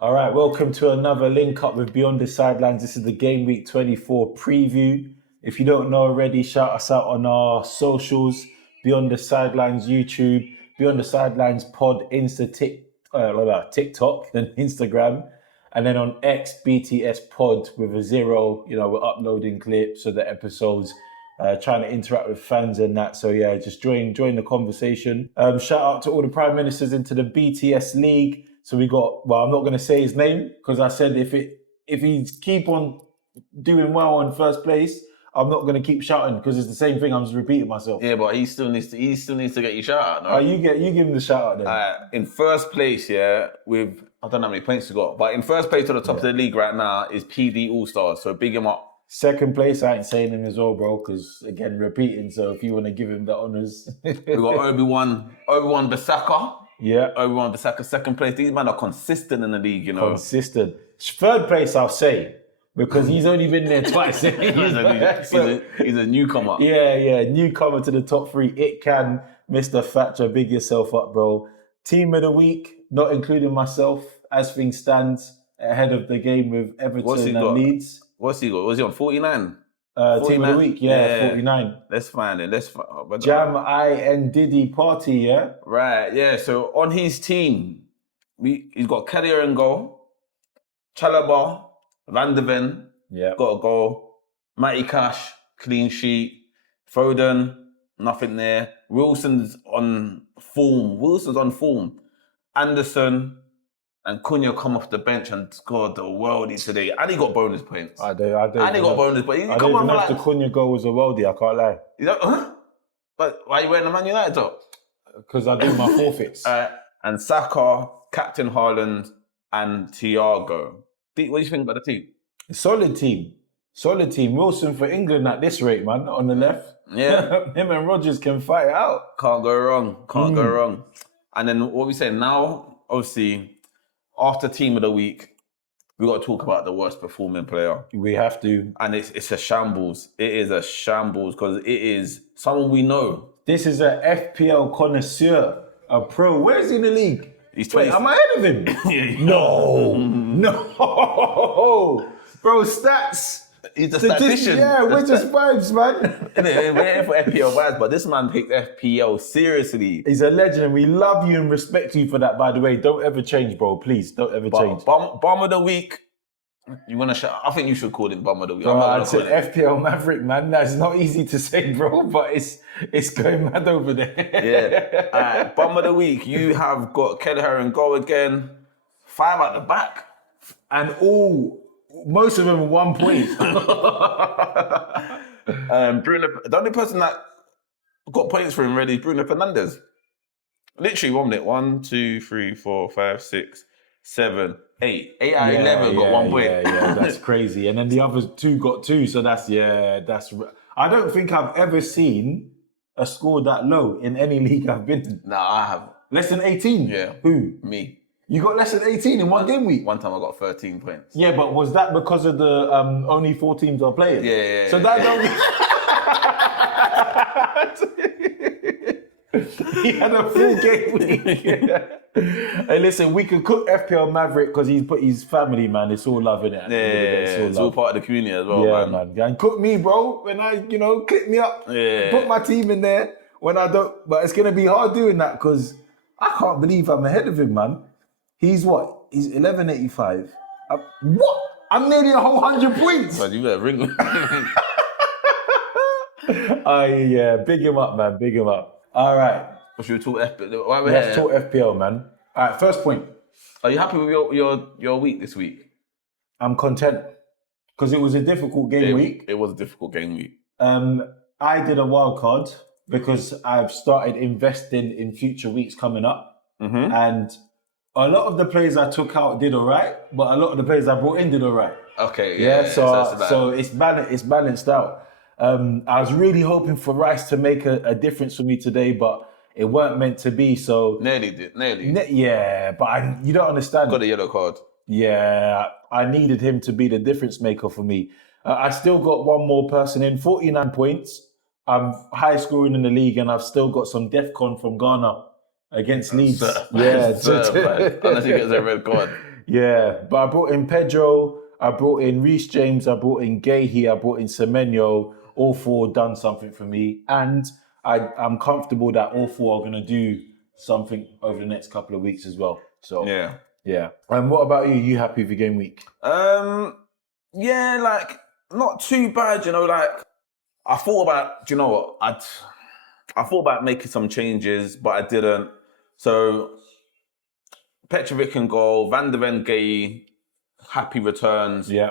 All right, welcome to another link up with Beyond the Sidelines. This is the Game Week 24 preview. If you don't know already, shout us out on our socials, Beyond the Sidelines YouTube, Beyond the Sidelines Pod, TikTok, then Instagram, and then on X, BTS Pod with a 0. We're uploading clips of the episodes, trying to interact with fans and that. So yeah, just join the conversation. Shout out to all the Prime Ministers into the BTS League. So we got, I'm not going to say his name because I said if he keep on doing well in first place, I'm not going to keep shouting because it's the same thing. I'm just repeating myself. Yeah, but he still needs to get you shout out. No? You give him the shout out then. In first place, with I don't know how many points he got, but in first place to the top of the league right now is PD All Stars. So big him up. Second place, I ain't saying him as well, bro, because again repeating. So if you want to give him the honours, we got Obi-Wan Bissaka. Yeah. Obi-Wan Bissaka, second place. These men are consistent in the league, Consistent. Third place, I'll say, because he's only been there twice. he's a newcomer. Yeah. Newcomer to the top 3. It can, Mr. Thatcher, big yourself up, bro. Team of the week, not including myself, as things stand, ahead of the game with Everton and Leeds. What's he got? Was he on 49? 49? Team of the week, 49. Let's find it. Jam, I, and Diddy Party, yeah? Right, yeah. So on his team, he's got Kelly in goal, Chalobah, Van de Ven, got a goal, Matty Cash, clean sheet, Foden, nothing there. Wilson's on form. Anderson and Cunha come off the bench and scored the worldie today. And he got bonus points. I don't even know if the Cunha goal was a worldie, I can't lie. But why are you wearing the Man United top? Because I do my forfeits. And Saka, Captain Haaland, and Thiago. What do you think about the team? Solid team. Wilson for England at this rate, man, on the left. Yeah. Him and Rodgers can fight it out. Can't go wrong. And then what we say now, obviously, after team of the week, we got to talk about the worst performing player. We have to. And it's a shambles. It is a shambles because it is someone we know. This is a FPL connoisseur, a pro. Where is he in the league? He's 20. Wait, am I ahead of him? No. Bro, stats. He's a statistician. Yeah, we're just vibes, man. We're here for FPL vibes, but this man takes FPL seriously. He's a legend, and we love you and respect you for that, by the way. Don't ever change, bro. Please, don't ever change. Bum of the week. You want to shout? I think you should call him Bum of the Week. I'd say FPL Maverick, man. That's not easy to say, bro, but it's going mad over there. Yeah. Bum of the Week. You have got Kelleher and goal again. 5 at the back. And most of them 1 point. Bruno, the only person that got points for him already is Bruno Fernandes. Literally 1 minute. 1, 2, 3, 4, 5, 6, 7, 8. 8 out of 11 got 1 point. Yeah, that's crazy. And then the others 2 got 2. So that's. I don't think I've ever seen a score that low in any league I've been in. Nah, I have. Less than 18? Yeah. Who? Me. You got less than 18 in one game week? One time I got 13 points. Yeah, but was that because of the only 4 teams are playing? Yeah. So that don't... He had a full game week. Hey, listen, we can cook FPL Maverick because he's put his family, man. It's all love in it. It's all part of the community as well, man. And cook me, bro. When I, click me up. Yeah. Put my team in there when I don't. But it's going to be hard doing that because I can't believe I'm ahead of him, man. He's what? He's 1185. What? I'm nearly a whole 100 points. Man, you better ring me. Yeah, big him up, man. Big him up. All right. Should we talk FPL? Let's talk FPL, man. All right, first point. Are you happy with your week this week? I'm content because it was a difficult game week. It was a difficult game week. I did a wild card because I've started investing in future weeks coming up, and a lot of the players I took out did all right, but a lot of the players I brought in did all right. Okay, yeah. So it's balanced out. I was really hoping for Rice to make a difference for me today, but it weren't meant to be. So nearly did. Yeah, but you don't understand. Got a yellow card. Yeah, I needed him to be the difference maker for me. I still got one more person in, 49 points. I'm high scoring in the league, and I've still got some DEFCON from Ghana against Leeds. Unless he gets a red card. Yeah, but I brought in Pedro, I brought in Reece James, I brought in Gahey, I brought in Semenyo. All four done something for me. And I'm comfortable that all four are going to do something over the next couple of weeks as well. So, yeah. And what about you? You happy with your game week? Yeah, like, not too bad, you know, like, I thought about, do you know what, I thought about making some changes, but I didn't. So, Petrovic in goal, Van der Ven, Gay, happy returns. Yeah.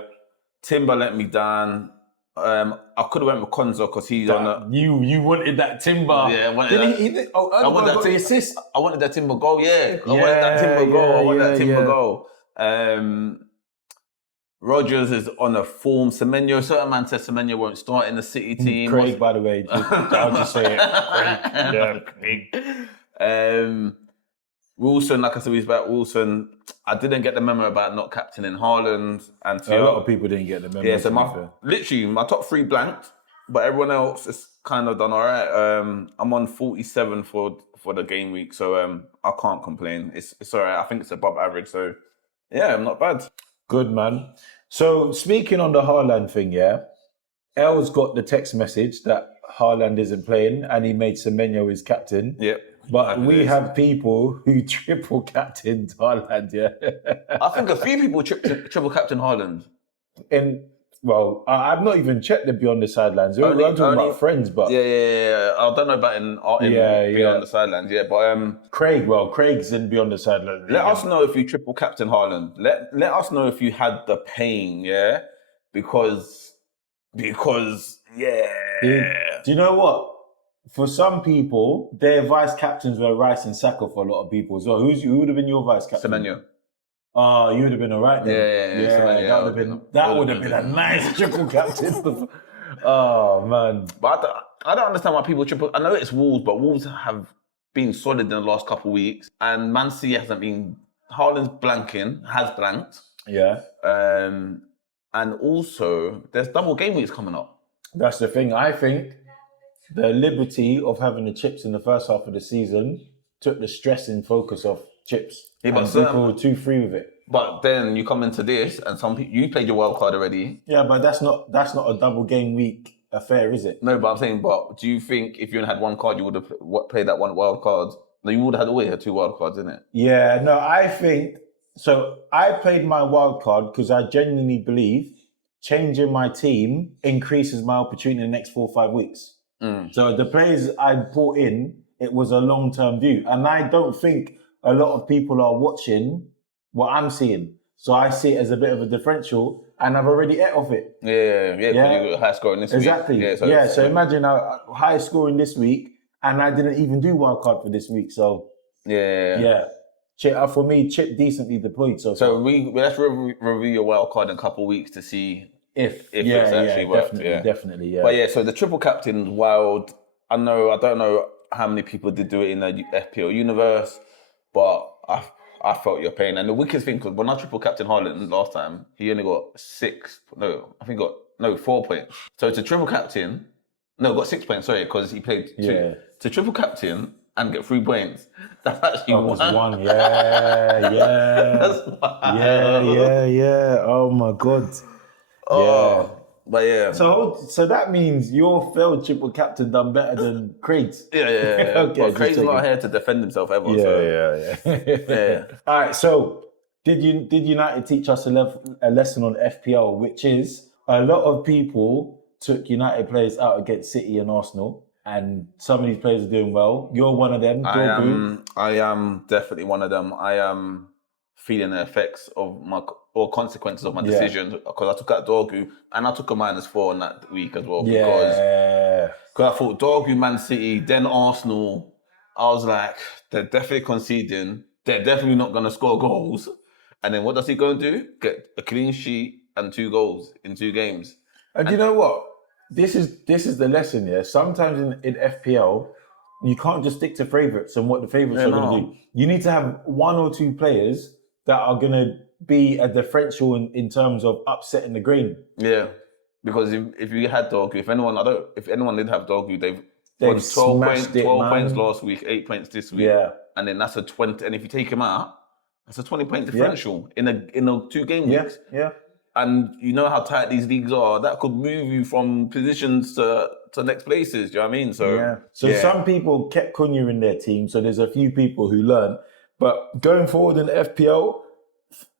Timber let me down. I could have went with Konza because he's on the... You wanted that Timber. Yeah, I wanted that. I wanted that assist. I wanted that Timber goal, yeah. I wanted that Timber goal. Rogers is on a form. Semenyo, certain man said Semenyo won't start in the City team. Craig, by the way. I'll just say it. Craig. Yeah. Wilson, like I said, he's back. Wilson, I didn't get the memo about not captaining Haaland and a lot of people didn't get the memo. Yeah, so my top three blanked, but everyone else is kind of done all right. I'm on 47 for the game week, so I can't complain. It's all right. I think it's above average, so yeah, I'm not bad. Good, man. So speaking on the Haaland thing, yeah, El's got the text message that Haaland isn't playing and he made Semenyo his captain. Yeah. But we have people who triple captained Haaland, yeah. I think a few people triple captain Haaland. Well, I've not even checked the Beyond the Sidelines. I'm talking about friends, but... Yeah. I don't know about in Beyond the Sidelines, yeah. But Craig's in Beyond the Sidelines. Let us know if you triple captain Haaland. Let us know if you had the pain, yeah? Because, yeah. Do you know what? For some people, their vice captains were Rice and Saka for a lot of people as well. Who would have been your vice captain? Semenyo. Oh, you would have been all right then. Yeah. That would have been a nice triple captain. Oh, man. But I don't understand why people triple... I know it's Wolves, but Wolves have been solid in the last couple of weeks. And Man City hasn't been... Haaland's has blanked. Yeah. And also, there's double game weeks coming up. That's the thing. I think the liberty of having the chips in the first half of the season took the stress and focus off chips. Yeah, and people were too free with it. But then you come into this, and some people, you played your wild card already. Yeah, but that's not a double game week affair, is it? No, but I'm saying, but do you think if you only had one card, you would have played that one wild card? No, you would have had two wild cards, innit? Yeah, no, I think so. I played my wild card because I genuinely believe changing my team increases my opportunity in the next 4 or 5 weeks. So the players I brought in, it was a long-term view. And I don't think a lot of people are watching what I'm seeing. So I see it as a bit of a differential and I've already ate off it. Yeah. You got high scoring this week. Exactly. So imagine high scoring this week and I didn't even do wildcard for this week. So yeah. For me, chip decently deployed. So let's review your wildcard in a couple of weeks to see if it's actually worked. Definitely. But yeah, so the triple captain wild. I don't know how many people did do it in the FPL universe, but I felt your pain. And the wicked thing was when I triple captain Haaland last time, he only got 4 points. So to triple captain, got 6 points. Sorry, because he played 2. Yeah. To triple captain and get 3 points, that's actually one. Yeah. That's wild. Yeah. Oh my God. Oh, but yeah. So that means your failed triple captain done better than Craig's. Yeah. Okay, well, Craig's not here to defend himself ever. Yeah. All right. So did United teach us a lesson on FPL, which is a lot of people took United players out against City and Arsenal, and some of these players are doing well. You're one of them. I am definitely one of them. I am feeling the effects of consequences of my decisions because I took out Dorgu and I took a -4 on that week as well because I thought Dorgu, Man City, then Arsenal. I was like, they're definitely conceding. They're definitely not going to score goals. And then what does he go and do? Get a clean sheet and 2 goals in 2 games. And you know what? This is the lesson, yeah. Sometimes in FPL, you can't just stick to favourites and what the favourites are going to do. You need to have 1 or 2 players that are going to be a differential in terms of upsetting the grain. Yeah, because if you had Dorgu, if anyone did have Dorgu, they've 12 points last week, 8 points this week. Yeah. And then that's a 20. And if you take him out, It's a 20-point differential in a 2 game weeks. Yeah. And you know how tight these leagues are. That could move you from positions to next places. Do you know what I mean? So some people kept Cunha in their team. So there's a few people who learn. But going forward in FPL,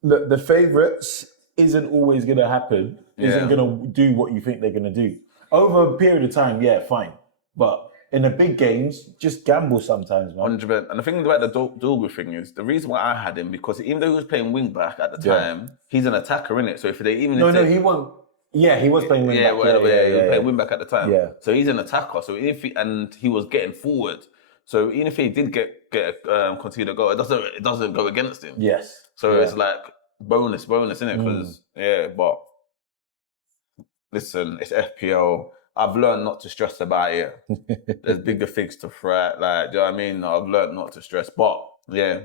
the favourites isn't always going to happen. Isn't going to do what you think they're going to do. Over a period of time, fine. But in the big games, just gamble sometimes, man. 100%. And the thing about the Dorgu thing is, the reason why I had him, because even though he was playing wing back at the time, he's an attacker, innit? So if they even... he won't... Yeah, he was playing wing back. He was playing wing back at the time. Yeah. So he's an attacker. So and he was getting forward. So even if he did get concede a goal, it doesn't go against him. Yes. So it's like bonus, innit? Because but listen, it's FPL. I've learned not to stress about it. There's bigger things to fret. Like, do you know what I mean? I've learned not to stress. But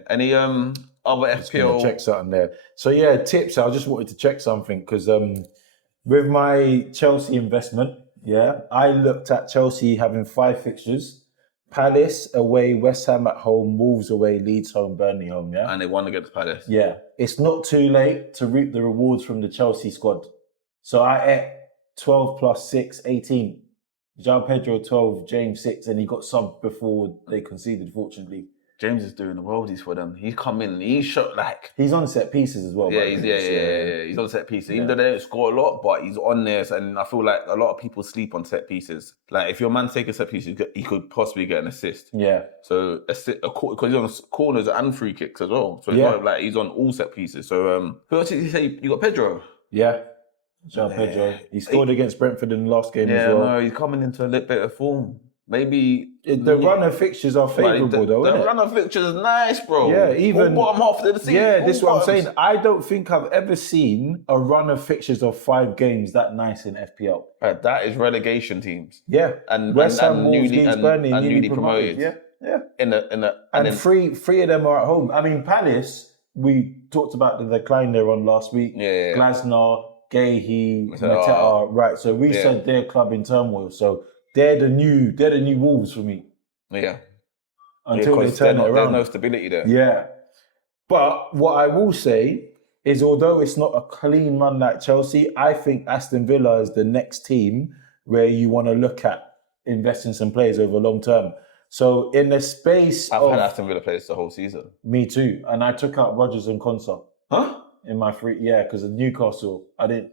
any other FPL? Check something there. So tips. I just wanted to check something because with my Chelsea investment, I looked at Chelsea having 5 fixtures. Palace away, West Ham at home, Wolves away, Leeds home, Burnley home, And they won against Palace. Yeah. It's not too late to reap the rewards from the Chelsea squad. So I ate 12 plus 6, 18. João Pedro 12, James 6, and he got subbed before they conceded, fortunately. James is doing the worldies for them. He's come in, he's shot like... He's on set pieces as well. He's on set pieces. Even though they don't score a lot, but he's on there. And I feel like a lot of people sleep on set pieces. Like, if your man's taking set pieces, he could possibly get an assist. Yeah. So, because he's on corners and free kicks as well. So, it's not like he's on all set pieces. So, who else did you say? You got Pedro? Yeah. João Pedro. He scored against Brentford in the last game as well. Yeah, no, he's coming into a little bit of form. Maybe the run of fixtures are favourable though, isn't it? The run of fixtures is nice, bro. Yeah, even all bottom half of the season. Yeah, this is what I'm saying. I don't think I've ever seen a run of fixtures of 5 games that nice in FPL. That is relegation teams. Yeah, and West Ham, Wolves, Leeds, Burnley, newly promoted. Yeah. And three of them are at home. I mean, Palace. We talked about the decline they're on last week. Yeah. Glasner, Gahey, Mateta. Right. So we said their club in turmoil. So they're the new Wolves for me. Yeah. Until they turn it around. There's no stability there. Yeah. But what I will say is, although it's not a clean run like Chelsea, I think Aston Villa is the next team where you want to look at investing some players over long term. So in the space I've had Aston Villa players the whole season. Me too. And I took out Rodgers and Konsa. Huh? In my free, because of Newcastle, I didn't.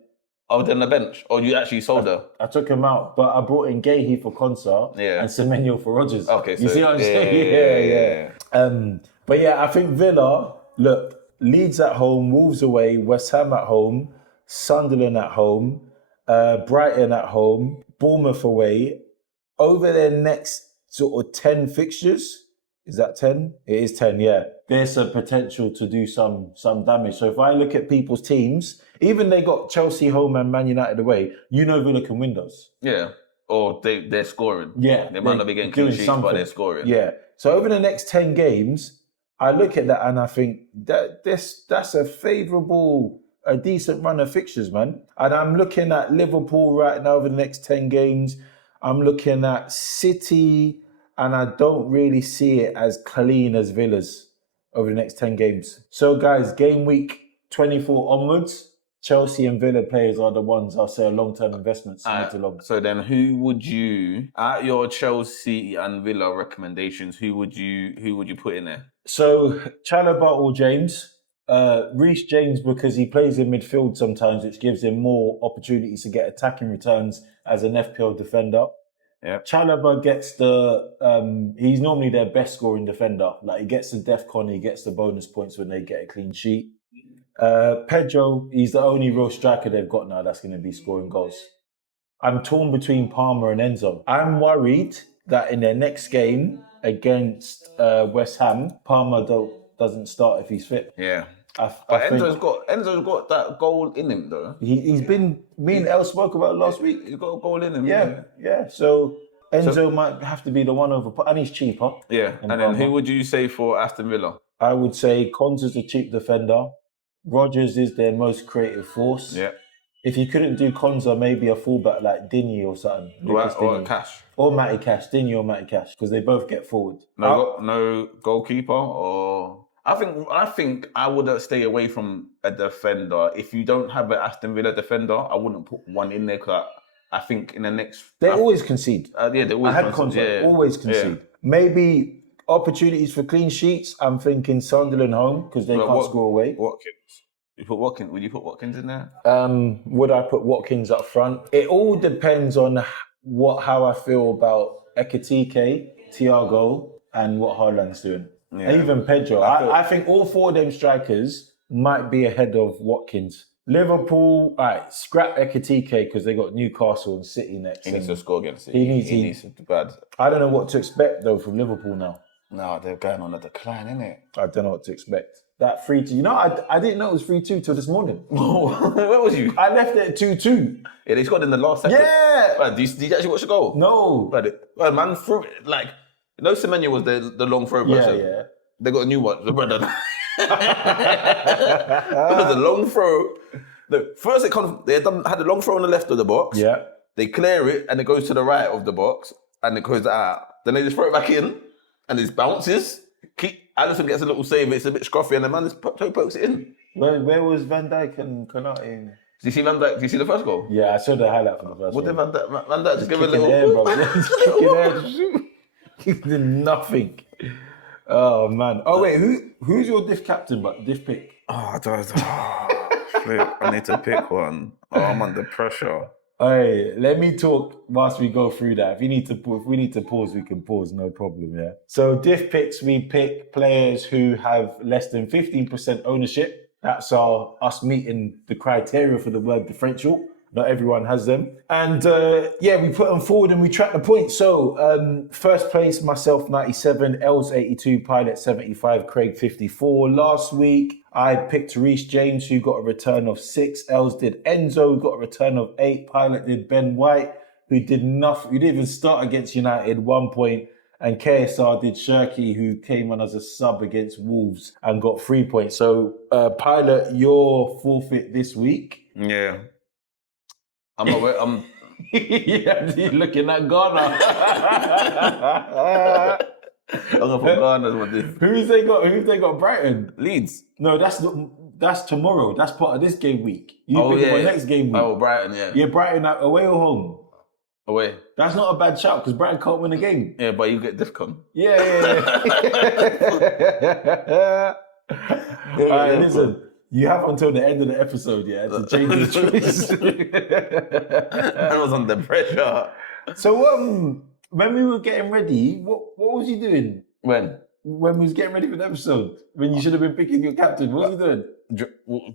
Oh, then the bench? Or you actually sold her? I took him out, but I brought in Gahey for Konsa and Semenyo for Rodgers. Okay, so... You see what I'm saying? Yeah. But I think Villa, look, Leeds at home, Wolves away, West Ham at home, Sunderland at home, Brighton at home, Bournemouth away. Over their next sort of 10 fixtures, is that 10? It is 10, yeah. There's a potential to do some damage. So if I look at people's teams, even they got Chelsea home and Man United away, Villa can win those. Yeah. Or they're scoring. Yeah. They might not be getting clean sheets, but they're scoring. Yeah. So over the next 10 games, I look at that and I think that's a decent run of fixtures, man. And I'm looking at Liverpool right now over the next 10 games. I'm looking at City, and I don't really see it as clean as Villa's over the next 10 games. So guys, game week 24 onwards, Chelsea and Villa players are the ones I'll say are long-term investments. So then who would you, at your Chelsea and Villa recommendations, who would you put in there? So Chalobah or James. Reece James, because he plays in midfield sometimes, which gives him more opportunities to get attacking returns as an FPL defender. Yeah. Chalobah gets he's normally their best scoring defender. Like, he gets the DEFCON, he gets the bonus points when they get a clean sheet. Pedro, he's the only real striker they've got now that's going to be scoring goals. I'm torn between Palmer and Enzo. I'm worried that in their next game against West Ham, Palmer doesn't start if he's fit. Yeah. But Enzo's got that goal in him, though. He's been... Me and El spoke about it last week. He's got a goal in him. Yeah. So Enzo might have to be the one over... And he's cheaper. Yeah. And then who would you say for Aston Villa? I would say Konsa's a cheap defender. Rodgers is their most creative force. Yeah. If you couldn't do Konsa, maybe a fullback like Digne or something. Or Cash. Or Matty Cash. Digne or Matty Cash. Because they both get forward. No goalkeeper or... I think I would stay away from a defender. If you don't have an Aston Villa defender, I wouldn't put one in there because I think in the next... They always concede. Yeah, they always concede. Always concede. Yeah. Maybe opportunities for clean sheets. I'm thinking Sunderland home because they can't score away. Watkins. Would you put Watkins in there? Would I put Watkins up front? It all depends on how I feel about Ekitike, Thiago, and what Haaland's doing. Yeah. And even Pedro. I think all 4 of them strikers might be ahead of Watkins. Liverpool, all right, scrap Ekitike because they got Newcastle and City next. He needs to score against City. He needs to bad. I don't know what to expect though from Liverpool now. No, they're going on a decline, innit? I don't know what to expect. That 3-2. You know, I didn't know it was 3-2 till this morning. Where was you? I left it at 2-2. Yeah, they scored in the last second. Yeah! Man, did you actually watch the goal? No. Man threw it, like, Semenyo was the long throw person. Yeah. They got a new one, the brother. It was a long throw. Look, first they had a long throw on the left of the box. Yeah. They clear it and it goes to the right of the box and it goes out. Then they just throw it back in and it bounces. Alisson gets a little save, it's a bit scruffy, and the man just toe pokes it in. Where was Van Dijk and Konate in? Did you see Van Dijk? Did you see the first goal? Yeah, I saw the highlight from the first one. What did Van Dijk just give a little... Just kicking air, nothing. Oh, man. Oh, wait, who's your diff captain, but diff pick? I need to pick one. I'm under pressure. Hey, let me talk whilst we go through that. If we need to pause, we can pause, no problem, yeah? So diff picks, we pick players who have less than 15% ownership. That's us meeting the criteria for the word differential. Not everyone has them. And we put them forward and we track the points. So first place, myself 97, Els 82, Pilot 75, Craig 54. Last week, I picked Reece James, who got a return of 6. Els did Enzo, who got a return of 8. Pilot did Ben White, who did nothing. Who didn't even start against United, 1 point. And KSR did Shirky, who came on as a sub against Wolves and got 3 points. So Pilot, you're forfeit this week. Yeah. I'm yeah, you're looking at Ghana. I'm gonna put Ghana as my diff. Who've they got? Brighton? Leeds. No, that's tomorrow. That's part of this game week. Next game week. Oh, Brighton, yeah. Yeah, Brighton away or home? Away. That's not a bad shout because Brighton can't win a game. Yeah, but you get Diffcon. Yeah. All right, listen. You have until the end of the episode, to change the choice. I was under pressure. So, when we were getting ready, what was you doing? When we was getting ready for the episode, when you should have been picking your captain, what was you doing?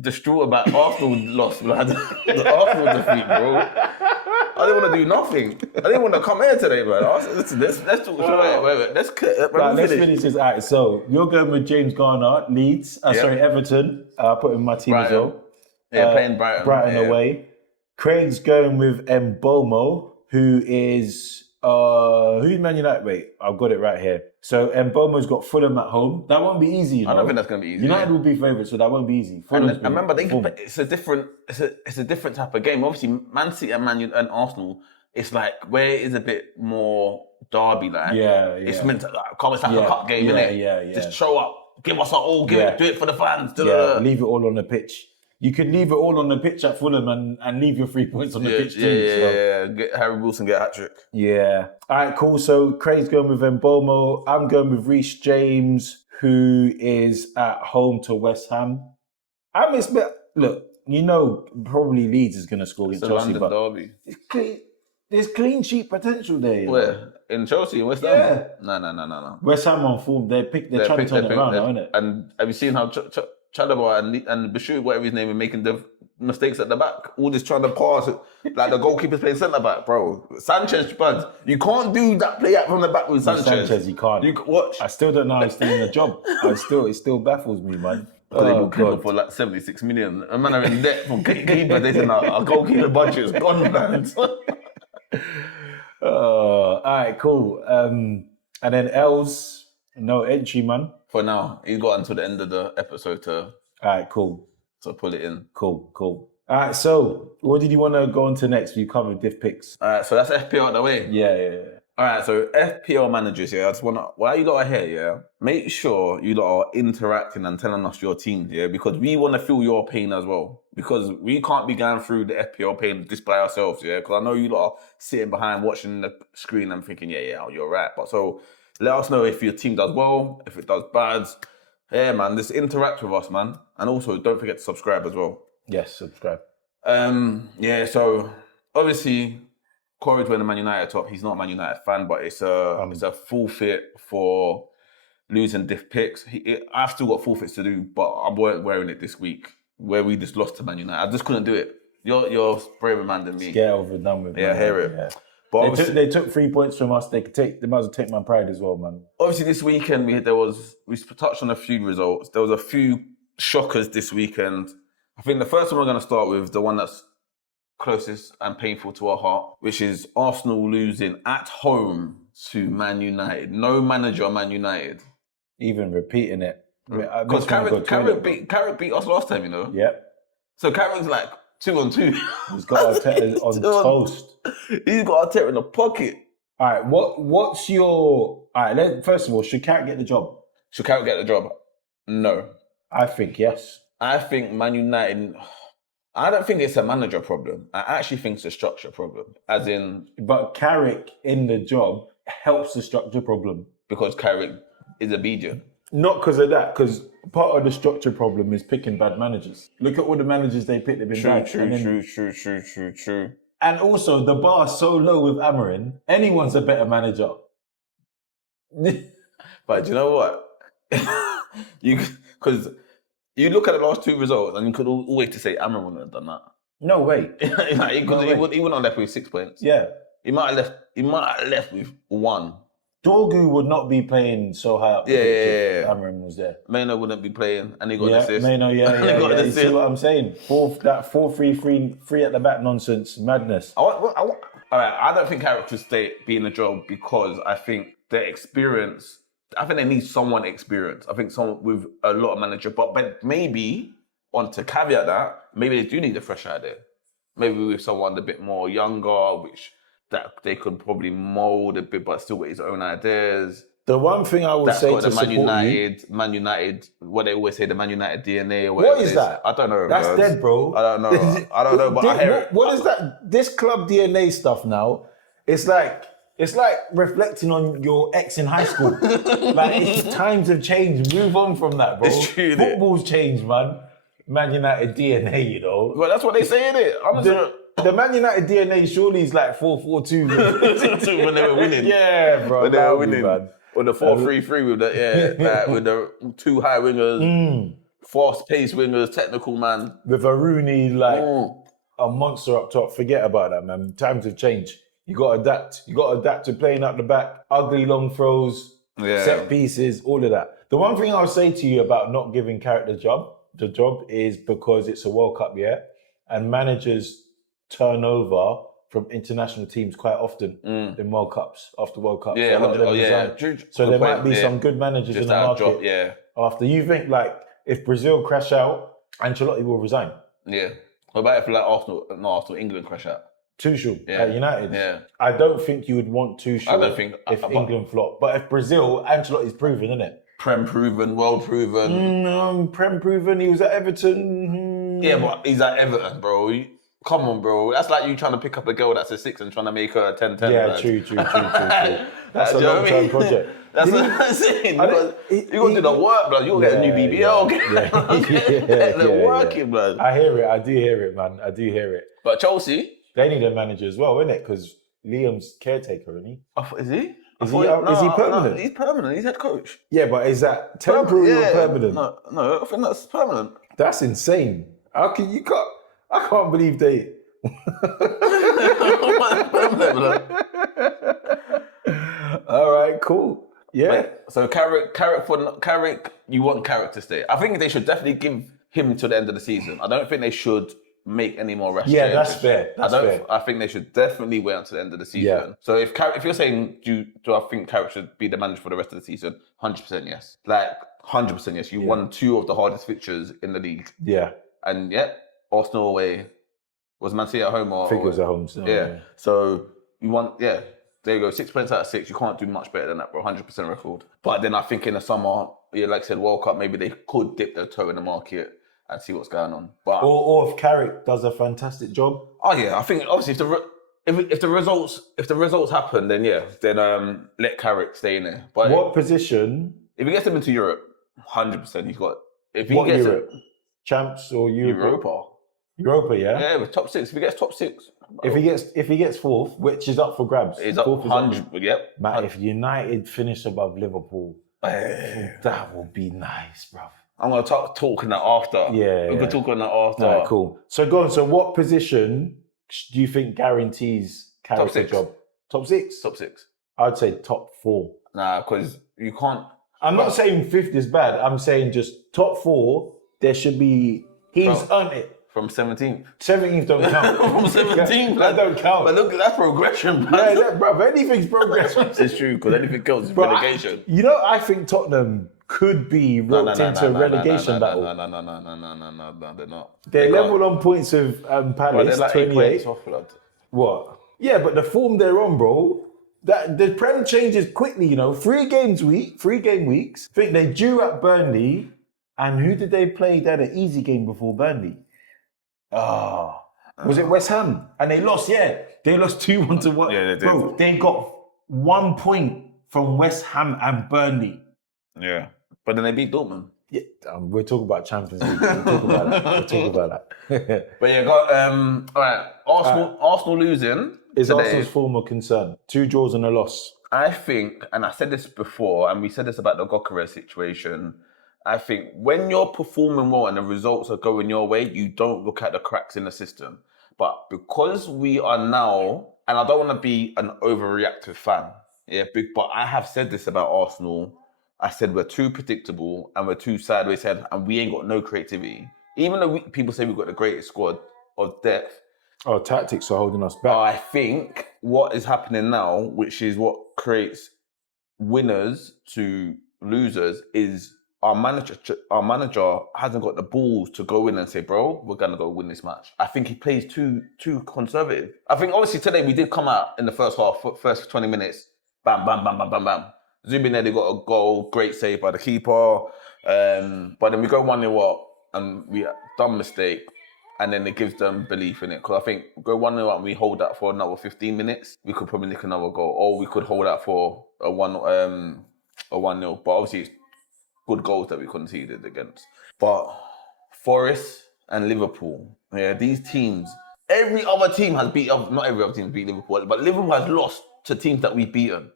Distraught about Arsenal loss, lad. The Arsenal defeat, bro. I didn't want to do nothing. I didn't want to come here today, man. Let's talk. Wait. Let's finish this. All right, so you're going with James Garner, Leeds. Everton. I put in my team Brighton. as well. Yeah, playing Brighton. Brighton away. Craig's going with Mbomo, who is who's Man United? Wait, I've got it right here. So Mbomo's got Fulham at home. That won't be easy. You know? I don't think that's going to be easy. United will be favourites, so that won't be easy. And remember, it's a different type of game. Obviously, Man City and and Arsenal, it's like where it is a bit more derby like. Yeah. It's meant to a cup game, isn't it? Yeah. Just show up, give us our all, do it for the fans. Leave it all on the pitch. You could leave it all on the pitch at Fulham and leave your 3 points on the pitch too. Yeah. Get Harry Wilson, get a hat-trick. Yeah. All right, cool. So Craig's going with Mbomo. I'm going with Reece James, who is at home to West Ham. Look, probably Leeds is going to score against Chelsea. London derby. There's clean sheet potential there. Where? In Chelsea, West Ham? Yeah. No. West Ham on form. They're trying to turn it around now, isn't it? And have you seen how Chalobah and Bashir, whatever his name, are making the mistakes at the back? All this trying to pass, like the goalkeeper's playing centre back, bro. Sanchez, bud, you can't do that play out from the back with Sanchez. You can't. You watch. I still don't know how he's still in the job. It still baffles me, man. They will kill him for like 76 million. A man are in debt from keeper. They said, our goalkeeper budget's gone, man. All right, cool. And then Els, no entry, man. For now, he's got until the end of the episode to. All right, cool. To pull it in. Cool. All right, so what did you want to go on to next? We covered diff picks. All right, so that's FPL out the way. Yeah. All right, so FPL managers, yeah, I just want to, while you lot are here, yeah, make sure you lot are interacting and telling us your teams, yeah, because we want to feel your pain as well. Because we can't be going through the FPL pain just by ourselves, yeah, because I know you lot are sitting behind watching the screen and thinking, yeah, you're right. But so let us know if your team does well, if it does bad. Yeah, man, just interact with us, man. And also, don't forget to subscribe as well. Yes, subscribe. Yeah, so obviously, Corey's wearing the Man United top. He's not a Man United fan, but it's a forfeit for losing diff picks. I've still got forfeits to do, but I weren't wearing it this week where we just lost to Man United. I just couldn't do it. You're braver man than me. Get over done with. Yeah, I hear it. Yeah. But They took 3 points from us. They might as well take my pride as well, man. Obviously, this weekend we touched on a few results. There was a few shockers this weekend. I think the first one we're going to start with, the one that's closest and painful to our heart, which is Arsenal losing at home to Man United. No manager at Man United. Even repeating it. Because Carrick beat us last time, you know? Yep. So Carrick's like 2-on-2. He's got Arteta on toast. He's got Arteta in the pocket. All right, what's your... All right, first of all, should Carrick get the job? Should Carrick get the job? No. I think yes. I think Man United... I don't think it's a manager problem. I actually think it's a structure problem. As in... But Carrick in the job helps the structure problem. Because Carrick is obedient. Not because of that, because part of the structure problem is picking bad managers. Look at all the managers they picked, they've been bad. True. And also, the bar is so low with Amorim, anyone's a better manager. But do you know what? Because you look at the last two results and you could always just say Amorim wouldn't have done that. No way. He wouldn't have left with 6 points. Yeah. He might have left with 1. Dorgu would not be playing so high up. Yeah. Amorim was there. Maino wouldn't be playing, and he got an assist. Maino, yeah. You see what I'm saying? 4-3-3 at the back nonsense, madness. All right, I don't think Carrick should be in the job because I think their experience. I think they need someone experienced. I think someone with a lot of manager, but maybe to caveat that, maybe they do need a fresh idea. Maybe with someone a bit more younger, which that they could probably mould a bit, but still with his own ideas. The one thing I would say to the support Man United, what they always say, the Man United DNA or whatever. What is that? I don't know. That's dead, bro. I don't know, but I hear it. What is that? This club DNA stuff now, it's like reflecting on your ex in high school. Times have changed. Move on from that, bro. It's true. Football's changed, man. Man United DNA, you know. Well, that's what they say, innit? The Man United DNA surely is like 4-4-2 when they were winning. Yeah, bro. When they were winning, man. Or the 4-3-3 with the 2 high wingers, fast-paced wingers, technical man. With a Rooney, a monster up top. Forget about that, man. Times have changed. You got to adapt. You got to adapt to playing up the back, ugly long throws, set pieces, all of that. The one thing I'll say to you about not giving Carrick the job is because it's a World Cup year, and managers turn over from international teams quite often in World Cups, after World Cups. Yeah, so there might be some good managers in the market. After you think if Brazil crash out, Ancelotti will resign. Yeah. What about if England crash out? Tuchel at United. Yeah. I don't think you would want Tuchel if England flop. But if Brazil, Ancelotti's proven, isn't it? Prem proven, world proven. Prem proven, he was at Everton. Yeah, but he's at Everton, bro. Come on, bro. That's like you trying to pick up a girl that's a 6 and trying to make her a 10-10. Yeah, true. That's a long-term project. That's what I'm saying. You're going to do the work, blood. You'll get a new BBL. Get the working, blood. I hear it. I do hear it, man. I do hear it. But Chelsea... They need a manager as well, innit? Because Liam's caretaker, isn't he? Is he? Is he permanent? No, he's permanent. He's head coach. Yeah, but is that temporary or permanent? No, I think that's permanent. That's insane. How can you can't? I can't believe they. All right, cool. Yeah. Wait, so Carrick, you want Carrick to stay? I think they should definitely give him to the end of the season. I don't think they should make any more rash changes. That's fair. I think they should definitely wait until the end of the season. Yeah. So if you're saying, do I think Carrick should be the manager for the rest of the season? 100% yes. 100% yes. You won 2 of the hardest fixtures in the league. Yeah. And Arsenal away. Was Man City at home or? I think it was at home. So, So you want, There you go, 6 points out of 6. You can't do much better than that, bro. 100% record. But then I think in the summer, like I said, World Cup, maybe they could dip their toe in the market and see what's going on. But or if Carrick does a fantastic job. Oh yeah, I think obviously if the results happen, then let Carrick stay in there. But What position? if he gets them into Europe, 100% he's got. If he What gets Europe? Champs or Europa, yeah. yeah, with top 6. If he gets top 6, If he gets fourth, which is up for grabs, he's up fourth 100. Yep. Matt, if United finish above Liverpool, that would be nice, bruv. I'm gonna talk on that after. Yeah, we're gonna talk on that after. Right, cool. So go on. So what position do you think guarantees Carrick a job? Top 6. Top 6. I'd say top 4. Nah, because you can't. I'm not saying 5th is bad. I'm saying just top 4. There should be. He's earned it. From 17th. 17th don't count. From 17th. That don't count. But look, that's progression, man. Yeah, bro. Anything's progression. It's true, because anything else is relegation. I think Tottenham could be roped into a relegation battle. No, they're not. They're level on points with Palace, But they're like 8 28. points off, blood. What? Yeah, but the form they're on, bro, that the Prem changes quickly, 3 game weeks. I think they drew at Burnley, and who did they play? They had an easy game before Burnley. Was it West Ham? And they lost, They lost 2-1 to 1. Yeah, they did. Bro, they got 1 point from West Ham and Burnley. Yeah. But then they beat Dortmund. Yeah, we're talking about Champions League. We'll talk about that. But yeah, all right. Arsenal losing. Is today. Arsenal's form a concern? 2 draws and a loss. I think, and I said this before, and we said this about the Gyökeres situation, I think when you're performing well and the results are going your way, you don't look at the cracks in the system. But because we are now, and I don't want to be an overreactive fan, but I have said this about Arsenal. I said we're too predictable and we're too sideways head and we ain't got no creativity. Even though people say we've got the greatest squad of depth. Oh, tactics are holding us back. I think what is happening now, which is what creates winners to losers, is our manager hasn't got the balls to go in and say, bro, we're going to go win this match. I think he plays too conservative. I think obviously today we did come out in the first half, first 20 minutes, bam, bam, bam, bam, bam, bam. Zubinelli got a goal, great save by the keeper. But then we go 1-0 up and we done mistake. And then it gives them belief in it. Because I think we go 1-0 up and we hold that for another 15 minutes, we could probably nick another goal. Or we could hold that for a 1-0. But obviously it's good goals that we conceded against. But Forest and Liverpool, these teams, every other team has not every other team has beat Liverpool, but Liverpool has lost to teams that we've beaten.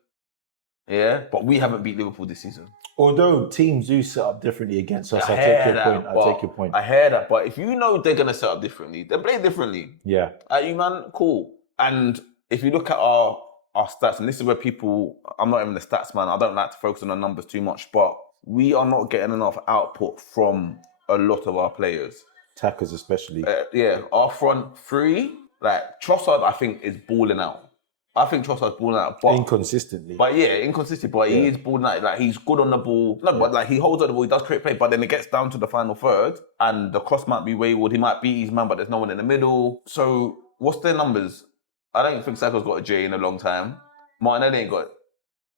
Yeah, but we haven't beat Liverpool this season. Although teams do set up differently against us, I take your point. I hear that, but if you know they're going to set up differently, they play differently. Yeah. You man, cool. And if you look at our stats, and this is where I'm not even a stats man, I don't like to focus on the numbers too much, but we are not getting enough output from a lot of our players. Attackers especially. Our front three, like Trossard, I think is balling out. I think Trossard's balling out. But, inconsistently. But inconsistent. But he is balling out. Like, he's good on the ball. No, but like he holds on the ball, he does create play, but then it gets down to the final third and the cross might be wayward. He might beat his man, but there's no one in the middle. So what's their numbers? I don't think Saka's got a J in a long time. Martinelli ain't got.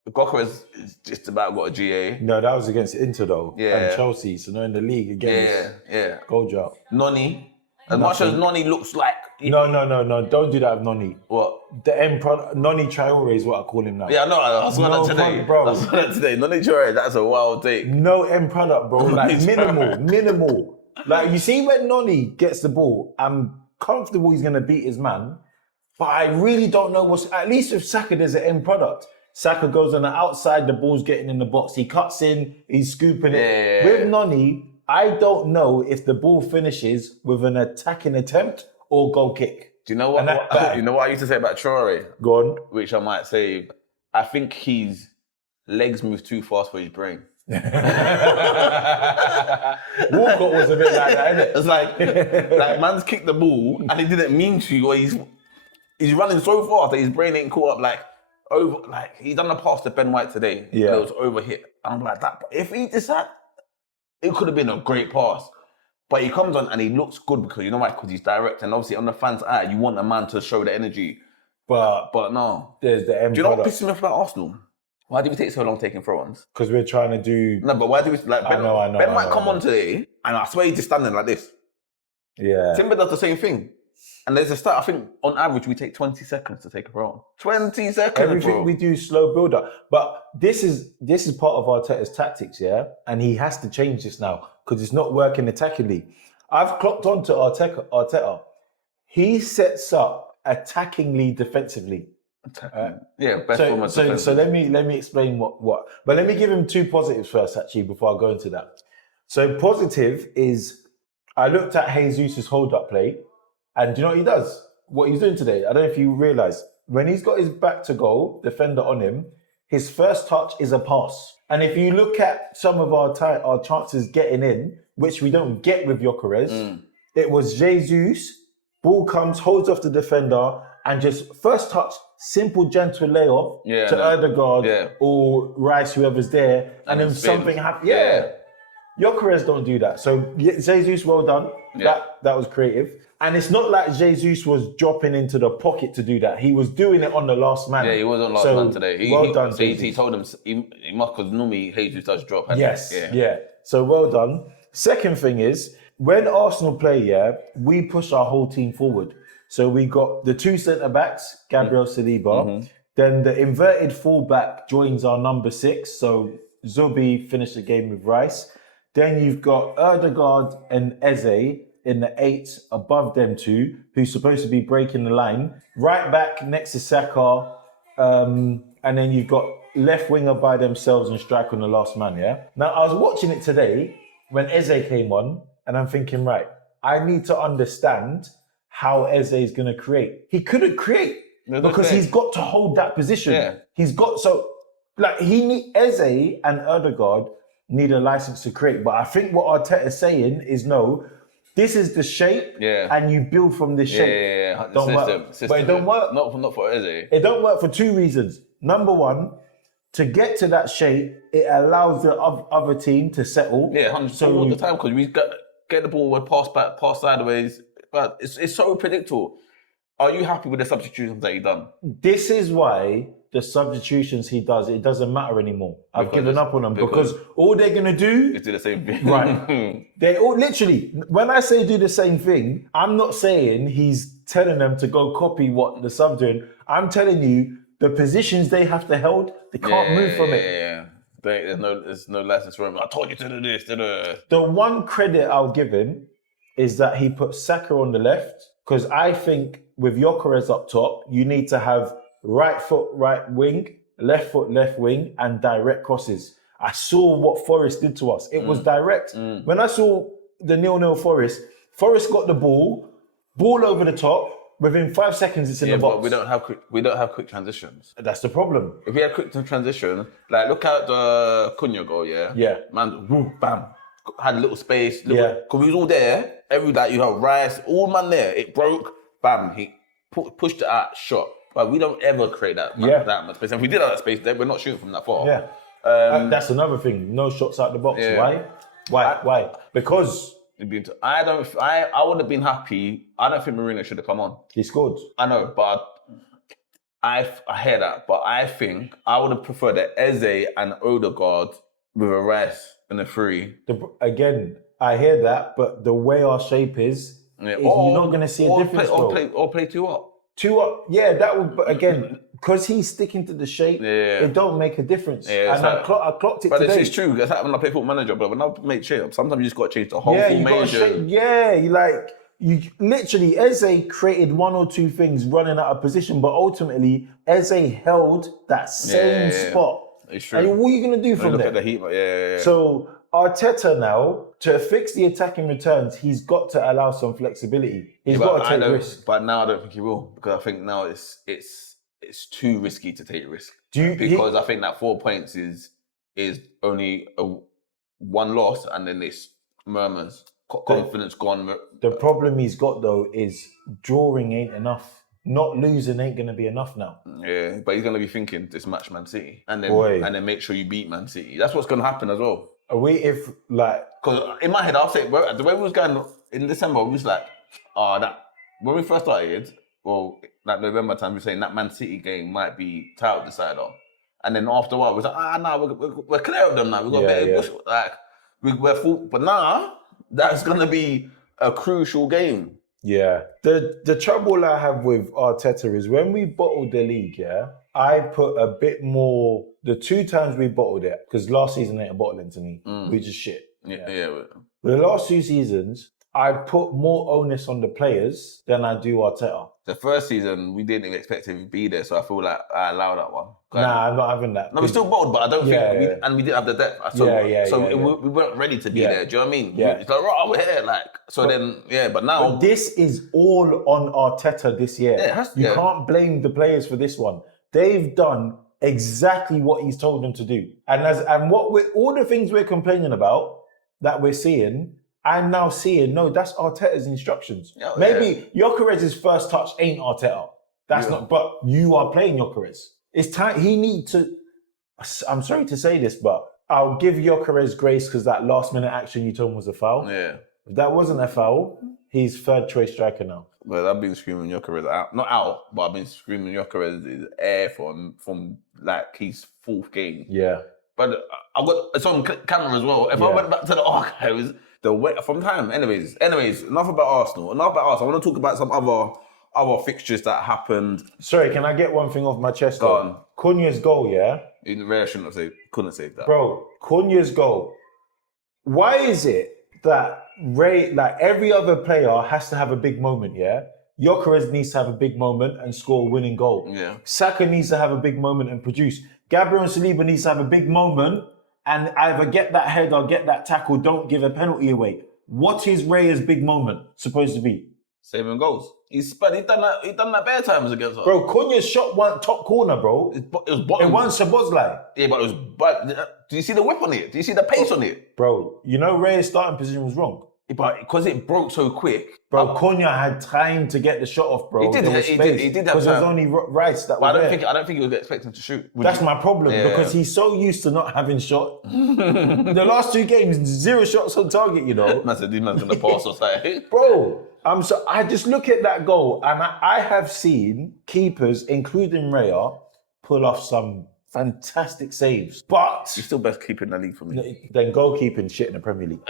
Gyökeres is just about got a GA. No, that was against Inter though. Yeah. And Chelsea. So they're in the league again. Yeah. Goal drought. Noni. As much as Noni looks like... No. Don't do that with Noni. What? The end product, Noni Traore is what I call him now. Yeah, I know. I saw that today. Bro. I saw that today. Noni Traore, that's a wild take. No end product, bro. Like minimal. Like you see when Noni gets the ball, I'm comfortable he's going to beat his man. But I really don't know at least with Saka, there's an end product. Saka goes on the outside, the ball's getting in the box. He cuts in, he's scooping it. Yeah. With Noni, I don't know if the ball finishes with an attacking attempt or goal kick. Do you know what? You know what I used to say about Traore? Go on. Which I might say, I think his legs move too fast for his brain. Walcott was a bit like that, innit? It's like man's kicked the ball and he didn't mean to, or he's running so fast that his brain ain't caught up. He done a pass to Ben White today. Yeah. It was overhit. And I'm like, that. If he just had, it could have been a great pass. But he comes on and he looks good because, you know why? Because he's direct. And obviously on the fans' eye, you want a man to show the energy. But no. there's the end Do you know what product. pisses me off about Arsenal? Why did we take so long taking throw-ons? Because we're trying to do... No, but why do we... Like, Ben might come on today, and I swear he's just standing like this. Yeah. Timber does the same thing. And there's a stat, I think, on average, we take 20 seconds to take a throw-on. 20 seconds, Everything we do slow build-up. But this is part of Arteta's tactics, yeah? And he has to change this now, because it's not working attackingly. I've clocked on to Arteta. He sets up attackingly defensively. Yeah, best form so let me explain what. But let me give him two positives first, actually, before I go into that. So positive is I looked at Jesus' hold-up play, and do you know what he does? What he's doing today? I don't know if you realise. When he's got his back to goal, defender on him, his first touch is a pass. And if you look at some of our chances getting in, which we don't get with Gyökeres, it was Jesus, ball comes, holds off the defender, and just first touch, simple, gentle layoff to Ødegaard or Rice, whoever's there, and then something happens. Yeah. Gyökeres don't do that. So Jesus, well done. Yeah. That was creative. And it's not like Jesus was dropping into the pocket to do that. He was doing it on the last man. Yeah, he was on last man today. Well done, he told him he must, because normally Jesus does drop. Yes, yeah. So well done. Second thing is, when Arsenal play, we push our whole team forward. So we got the two centre-backs, Gabriel Saliba. Then the inverted full-back joins our number 6. So Zubi finished the game with Rice. Then you've got Ødegaard and Eze in the 8 above them two, who's supposed to be breaking the line. Right back next to Saka. And then you've got left winger by themselves and strike on the last man, yeah? Now, I was watching it today when Eze came on, and I'm thinking, right, I need to understand how Eze is going to create. He couldn't create because he's got to hold that position. Yeah. He's got, so, like, Eze and Ødegaard need a license to create. But I think what Arteta is saying is, no, this is the shape, and you build from this shape. Yeah. Don't work. But it don't work. Not for Eze. It don't work for two reasons. Number one, to get to that shape, it allows the other team to settle. Yeah, 100% all the time, because we get the ball, pass back, pass sideways. But it's so predictable. Are you happy with the substitutions that he done? This is why the substitutions he does, it doesn't matter anymore. I've given up on them because all they're going to do is do the same thing. Right. They all literally, when I say do the same thing, I'm not saying he's telling them to go copy what the sub doing. I'm telling you the positions they have to hold, they can't move from it. Yeah. There's no license for him. I told you to do this. The one credit I'll give him is that he put Saka on the left, because I think with Gyökeres up top, you need to have right foot, right wing, left foot, left wing, and direct crosses. I saw what Forest did to us. It was direct. When I saw the 0-0 Forest got the ball over the top. Within 5 seconds, it's in the box. But we don't have quick transitions. That's the problem. If we had quick transition, like look at the Cunha goal, yeah, man, woo, bam, had a little space, because we was all there. You have Rice, all man there. It broke, bam, he pushed it out, shot. But we don't ever create that much space. If we did have that space, then we're not shooting from that far. Yeah, that's another thing. No shots out the box. Yeah. Why? Because I would have been happy. I don't think Mourinho should have come on. He scored. I know, but I hear that. But I think I would have preferred the Eze and Ødegaard with a Rice and a 3. Again, I hear that, but the way our shape is you're not going to see a difference. Or play 2 up. 2 up, yeah, that would, but again, because he's sticking to the shape, it don't make a difference. Yeah, and I clocked it today. But it's true, that's like when I play Football Manager, but when I make shape, sometimes you just got to change the whole formation. You literally, Eze created 1 or 2 things running out of position, but ultimately, Eze held that same spot. It's true. And what are you going to do from there? Look at the heat, So, Arteta now, to fix the attacking returns, he's got to allow some flexibility. He's got to take risks. But now I don't think he will, because I think now it's too risky to take risk. Because I think that 4 points is only 1 loss, and then this murmurs, confidence gone. The problem he's got though is drawing ain't enough. Not losing ain't going to be enough now. Yeah, but he's going to be thinking this match Man City, and then make sure you beat Man City. That's what's going to happen as well. Because in my head, I'll say, the way we was going in December, we was like, when we first started, like November time, we're saying that Man City game might be title decider. And then after a while, we're like, we're clear of them now. We've got a bit of like, we're full. But now, that's going to be a crucial game. Yeah. The trouble I have with Arteta is when we bottled the league, I put a bit more, the 2 times we bottled it, because last season ain't a bottling to me. We just shit. Yeah. The last 2 seasons, I put more onus on the players than I do Arteta. The first season, we didn't even expect him to be there, so I feel like I allow that one. Nah, I'm not having that. No, we still bottled, but I don't think, we didn't have the depth. So we weren't ready to be there, do you know what I mean? Yeah. It's like, right, we're here, like, but now. But this is all on Arteta this year. Yeah, you can't blame the players for this one. They've done exactly what he's told them to do. And all the things we're complaining about that we're seeing, I'm now seeing, no, that's Arteta's instructions. Maybe Gyökeres's first touch ain't Arteta. That's not, but you are playing Gyökeres. It's time, he needs to, I'm sorry to say this, but I'll give Gyökeres grace because that last minute action you told him was a foul. Yeah. If that wasn't a foul, he's third choice striker now. Well, I've been screaming Gyökeres out. Not out, but I've been screaming Gyökeres is air from like his 4th game. Yeah. But it's on camera as well. If I went back to the archives, from time. Anyways, enough about Arsenal. I want to talk about some other fixtures that happened. Sorry, can I get one thing off my chest? Go on. Cunha's goal, Couldn't have saved that. Bro, Cunha's goal. Why is it that every other player has to have a big moment, Gyökeres needs to have a big moment and score a winning goal. Yeah. Saka needs to have a big moment and produce. Gabriel and Saliba needs to have a big moment and either get that head or get that tackle, don't give a penalty away. What is Raya's big moment supposed to be? Saving goals. He's done that bare times against us. Bro, Cunha's shot one top corner, bro. It was bottom. It wasn't Szoboszlai. Yeah, but it was. But do you see the whip on it? Do you see the pace on it? Bro, you know Raya's starting position was wrong. Yeah, but because it broke so quick. Bro, Cunha had time to get the shot off, bro. He did have time. Because there's only Rice that was there. I don't think he was expecting to shoot. That's my problem, because he's so used to not having shot. The last 2 games, 0 shots on target, you know. Man said, "Man's gonna pass or something." Bro, I just look at that goal, and I have seen keepers, including Raya, pull off some fantastic saves. But he's still best keeper in the league for me. Then goalkeeping shit in the Premier League.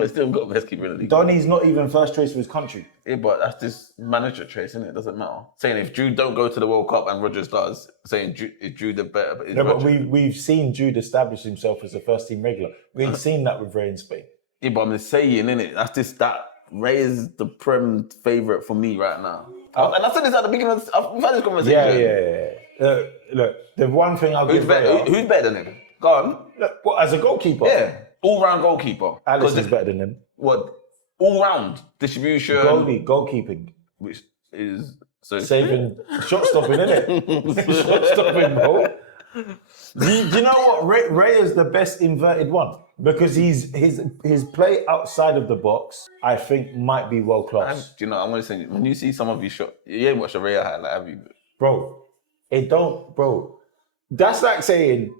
He's still got best keeper in the league. Donny's not even first choice for his country. Yeah, but that's just manager traits, isn't it? It doesn't matter. Saying if Jude don't go to the World Cup and Rodgers does, saying Jude the better. But we've seen Jude establish himself as a first team regular. We've seen that with Ray in Spain. Yeah, but I'm just saying, innit? That's just that. Ray is the Prem favourite for me right now. And I said this at the beginning we've had this conversation. Yeah. Look, the one thing I'll give Ray... Who's better than him? Go on. Look, what, as a goalkeeper? Yeah. All-round goalkeeper. Alisson's better than him. What? All-round distribution. Goalkeeping. Which is... So saving, shot stopping, innit? Shot stopping, bro. Do you know what? Ray is the best inverted one. Because his play outside of the box, I think, might be world class. Do you know, I'm going to say, when you see some of these shots, you ain't watched a Ray highlight, have you? Bro, that's like saying,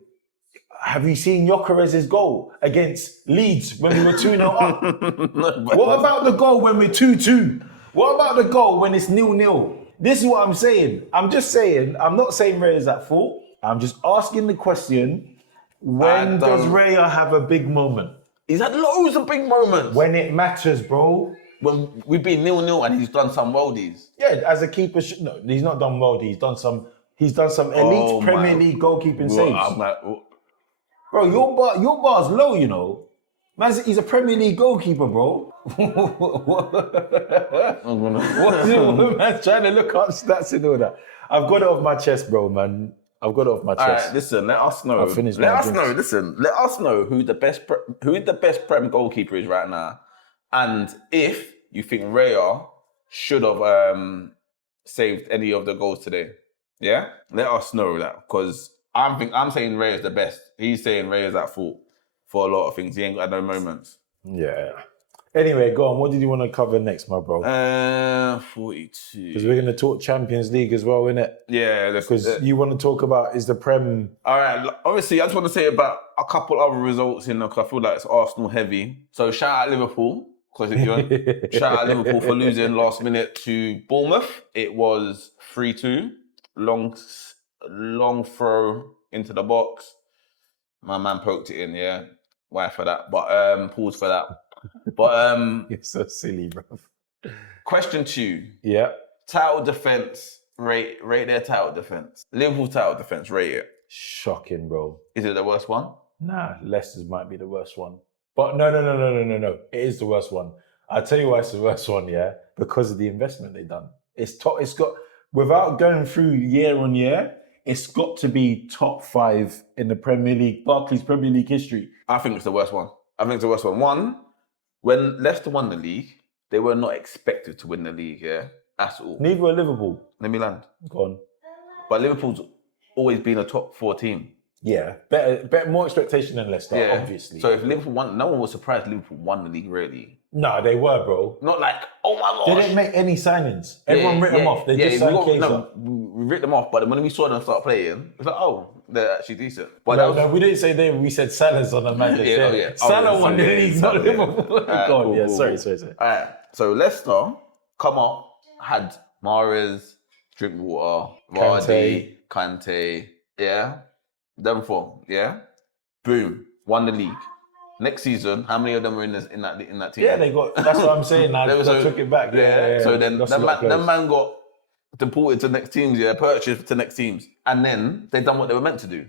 have you seen Gyökeres' goal against Leeds when we were 2-0 up? What about the goal when we're 2-2? What about the goal when it's 0-0? This is what I'm saying. I'm just saying, I'm not saying Ray is at fault. I'm just asking the question, when does Raya have a big moment? He's had loads of big moments. When it matters, bro. When we've been 0-0 and he's done some worldies. Yeah, as a keeper, no, he's not done worldies. He's done some elite Premier League goalkeeping saves. Bro, your bar's low, you know. He's a Premier League goalkeeper, bro. Man's trying to look up stats and all that. I've got it off my chest, bro, man. I've got it off my chest. All right, listen, let us know. Let us know who the best Prem goalkeeper is right now. And if you think Raya should have saved any of the goals today. Yeah? Let us know that. Because I'm saying Raya's the best. He's saying Raya's at fault for a lot of things. He ain't got no moments. Yeah. Anyway, go on. What did you want to cover next, my bro? 42. Because we're going to talk Champions League as well, innit? Yeah. Because you want to talk about, is the Prem... All right. Obviously, I just want to say about a couple other results in there, because I feel like it's Arsenal heavy. So shout out Liverpool, Because if you want, shout out Liverpool for losing last minute to Bournemouth. It was 3-2. Long throw into the box. My man poked it in, yeah. Why for that? But pause for that. But You're so silly, bro. question 2. Yeah. Title defense, rate their title defense. Liverpool title defense, rate it. Shocking, bro. Is it the worst one? Nah, Leicester's might be the worst one. But no. It is the worst one. I'll tell you why it's the worst one, yeah? Because of the investment they've done. It's got, without going through year on year, it's got to be top 5 in the Premier League, Barclays Premier League history. I think it's the worst one. One, when Leicester won the league, they were not expected to win the league, yeah? At all. Neither were Liverpool. Let me land. Go on. But Liverpool's always been a top 4 team. Yeah, better, more expectation than Leicester, obviously. So if Liverpool won, no one was surprised Liverpool won the league, really. No, they were, bro. Not like, oh my gosh. They didn't make any signings. Everyone writ them off. They just signed Kane. We writ them off, but when we saw them start playing, it's like, oh, they're actually decent. But no, we didn't say they. We said Salah's on the match. Salah won the league, not Liverpool. Go on, Sorry. All right, so Leicester come up, had Mahrez, Drinkwater, Vardy, Kante, yeah? Them 4, yeah? Boom, won the league. Next season, how many of them were in that team? Yeah, they got. That's what I'm saying. I took it back. Yeah. So then that man got deported to next teams. Yeah, purchased to next teams, and then they done what they were meant to do.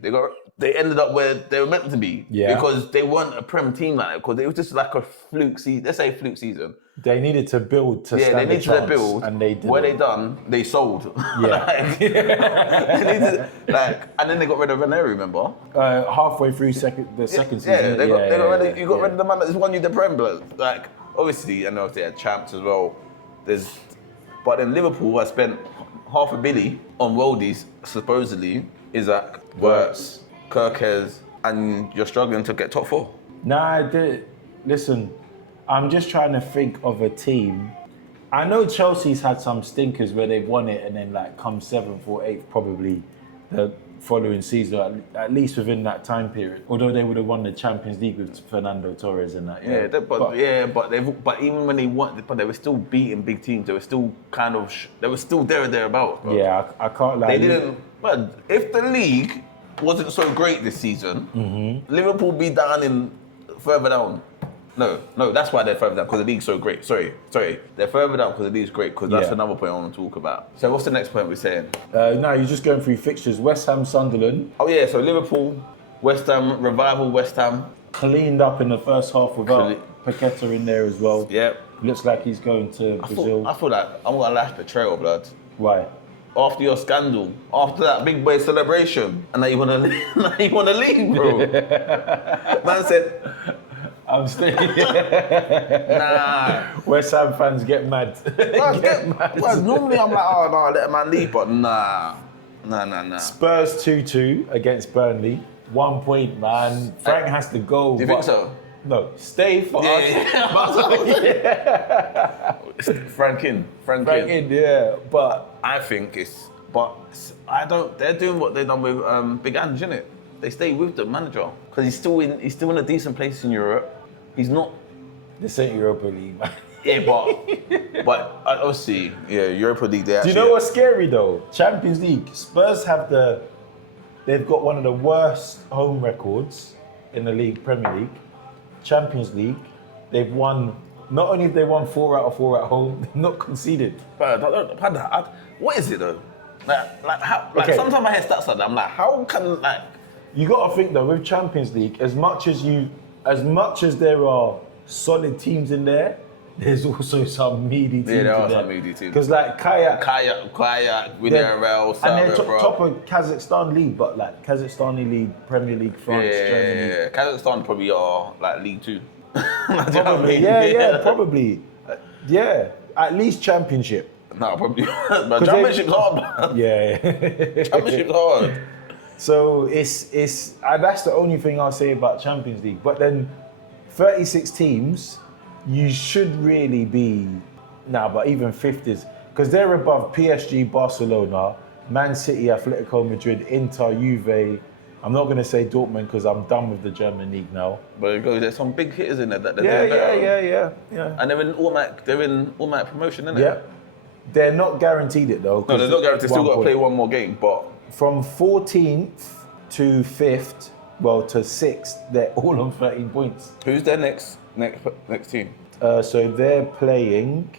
They ended up where they were meant to be. Yeah. Because they weren't a Prem team like that. Because it was just like a fluke season. Let's say fluke season. They needed to build to stand they needed a chance, to build. and they did. What they done, they sold. Yeah. And then they got rid of Ranieri, remember? Halfway through the second season. Yeah, they got rid of, you got rid of the man that just won you the Prem, but like obviously, I know if they had champs as well. But then Liverpool has spent $500 million on worldies, supposedly. Isaac, Wirtz, Kirkes, and you're struggling to get top 4. Nah, listen. I'm just trying to think of a team. I know Chelsea's had some stinkers where they've won it and then like come 7th or 8th probably the following season, at least within that time period. Although they would have won the Champions League with Fernando Torres and that. But even when they won, but they were still beating big teams. They were still they were still there or thereabouts. Bro. Yeah, I can't lie. They didn't. But if the league wasn't so great this season, Liverpool be further down. No, that's why they're further down, because the league's so great. Sorry. They're further down because the league's great, because that's another point I want to talk about. So what's the next point we're saying? No, you're just going through fixtures. West Ham, Sunderland. Oh yeah, so Liverpool, West Ham, revival West Ham. Cleaned up in the first half without Paqueta in there as well. Yep. Looks like he's going to Brazil. I feel like I'm going to lash betrayal, blood. Why? After your scandal, after that big boy celebration, and now you want to leave, bro. Man said... I'm staying. Nah. West Ham fans get mad. Normally I'm like, oh no, let a man leave, but nah. Spurs 2-2 against Burnley. 1 point, man. Frank has to go. Do you think so? No, stay for us. Frank in, yeah. But I think they're doing what they've done with Big Ange, innit? They stay with the manager because he's still in a decent place in Europe. He's not. This ain't Europa League, man. Yeah, but obviously, Europa League. Do you know what's scary though? Champions League. Spurs they've got one of the worst home records in the league, Premier League. Champions League. They've won. Not only have they won 4 out of 4 at home, they've not conceded. What is it though? Sometimes I hear stats like that. I'm like, how can You got to think though, with Champions League, as much as there are solid teams in there, there's also some meaty teams. Yeah, there are some meaty teams. Because like Kayak, Villarreal, and then top of Kazakhstan league, but like Kazakhstani league, Premier League, France, Germany. Yeah. Kazakhstan probably are like League 2. Probably, probably. Yeah, at least Championship. No, probably. But Championship's hard. Yeah. Championship's hard. So it's that's the only thing I'll say about Champions League. But then 36 teams, you should really be but even 50s, because they're above PSG, Barcelona, Man City, Atletico Madrid, Inter, Juve, I'm not going to say Dortmund because I'm done with the German league now. But there's some big hitters in there that they're doing better. Yeah. And they're in automatic promotion, innit? Yeah. They're not guaranteed it though. No, they're not guaranteed. Still got to play one more game, but from 14th to 5th, well to 6th, they're all on 13 points. Who's their next team? So they're playing,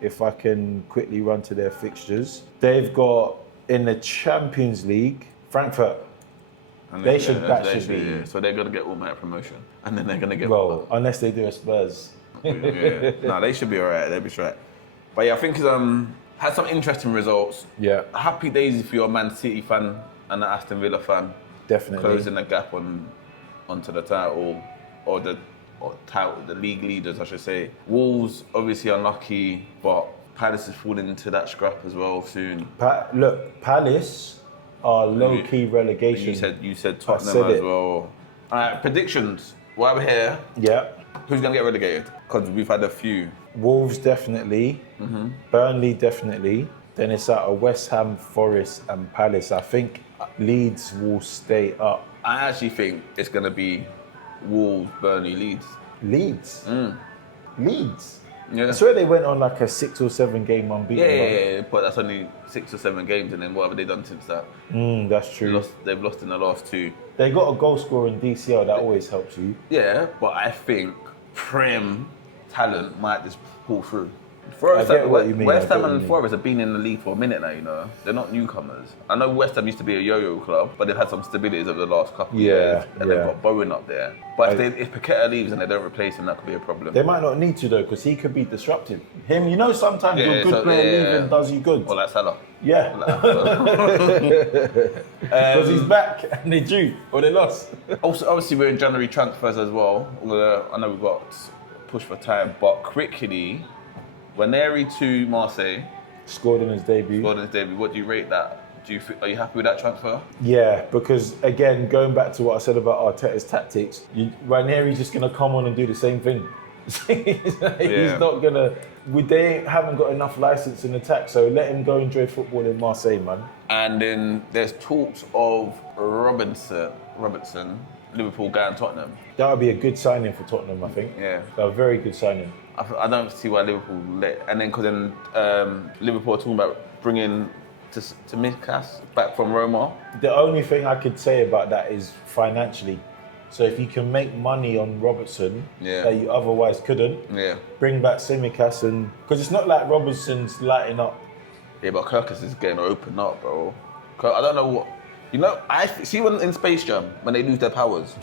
if I can quickly run to their fixtures, they've got in the Champions League, Frankfurt. And that should be. Yeah. So they're going to get automatic promotion. And then they're going to get... Well, unless they do a Spurs. Yeah. No, they should be all right. They'll be straight. But yeah, I think it's had some interesting results. Yeah. Happy days if you're a Man City fan and an Aston Villa fan. Definitely. Closing the gap onto the title or the league leaders, I should say. Wolves, obviously unlucky, but Palace is falling into that scrap as well soon. Look, Palace are low-key relegation. You said Tottenham as well. All right, predictions. While we're here, yeah. Who's going to get relegated? Because we've had a few. Wolves definitely. Burnley definitely. Then it's out of West Ham, Forest and Palace. I think Leeds will stay up. I actually think it's going to be Wolves, Burnley, Leeds. Leeds? Leeds? Yeah. I swear they went on like a 6 or 7 game unbeaten. Yeah, but that's only 6 or 7 games, and then what have they done since that? That's true. They've lost in the last 2. They got a goal scorer in DCL, that always helps you. Yeah, but I think Prem talent might just pull through. West Ham and Forest have been in the league for a minute now, you know. They're not newcomers. I know West Ham used to be a yo-yo club, but they've had some stability over the last couple of years. And they've got Bowen up there. But if Paqueta leaves and they don't replace him, that could be a problem. They might not need to though, because he could be disruptive. Him, you know, sometimes your good player leaving does you good. Or like Salah. Yeah. Because he's back and they drew or they lost. Also, obviously, we're in January transfers as well. I know we've got push for time, but quickly, Ranieri to Marseille. Scored on his debut. What do you rate that? Are you happy with that transfer? Yeah, because again, going back to what I said about Arteta's tactics, Ranieri's just going to come on and do the same thing. He's not going to... They haven't got enough license in attack, so let him go enjoy football in Marseille, man. And then there's talks of Robertson, Liverpool going Tottenham. That would be a good signing for Tottenham, I think. Yeah. A very good signing. I don't see why Liverpool and then because Liverpool are talking about bringing Tsimikas back from Roma. The only thing I could say about that is financially. So if you can make money on Robertson that you otherwise couldn't, bring back Tsimikas and because it's not like Robertson's lighting up. Yeah, but Kirkus is getting open up, bro. I don't know what. You know, I see when in Space Jam when they lose their powers.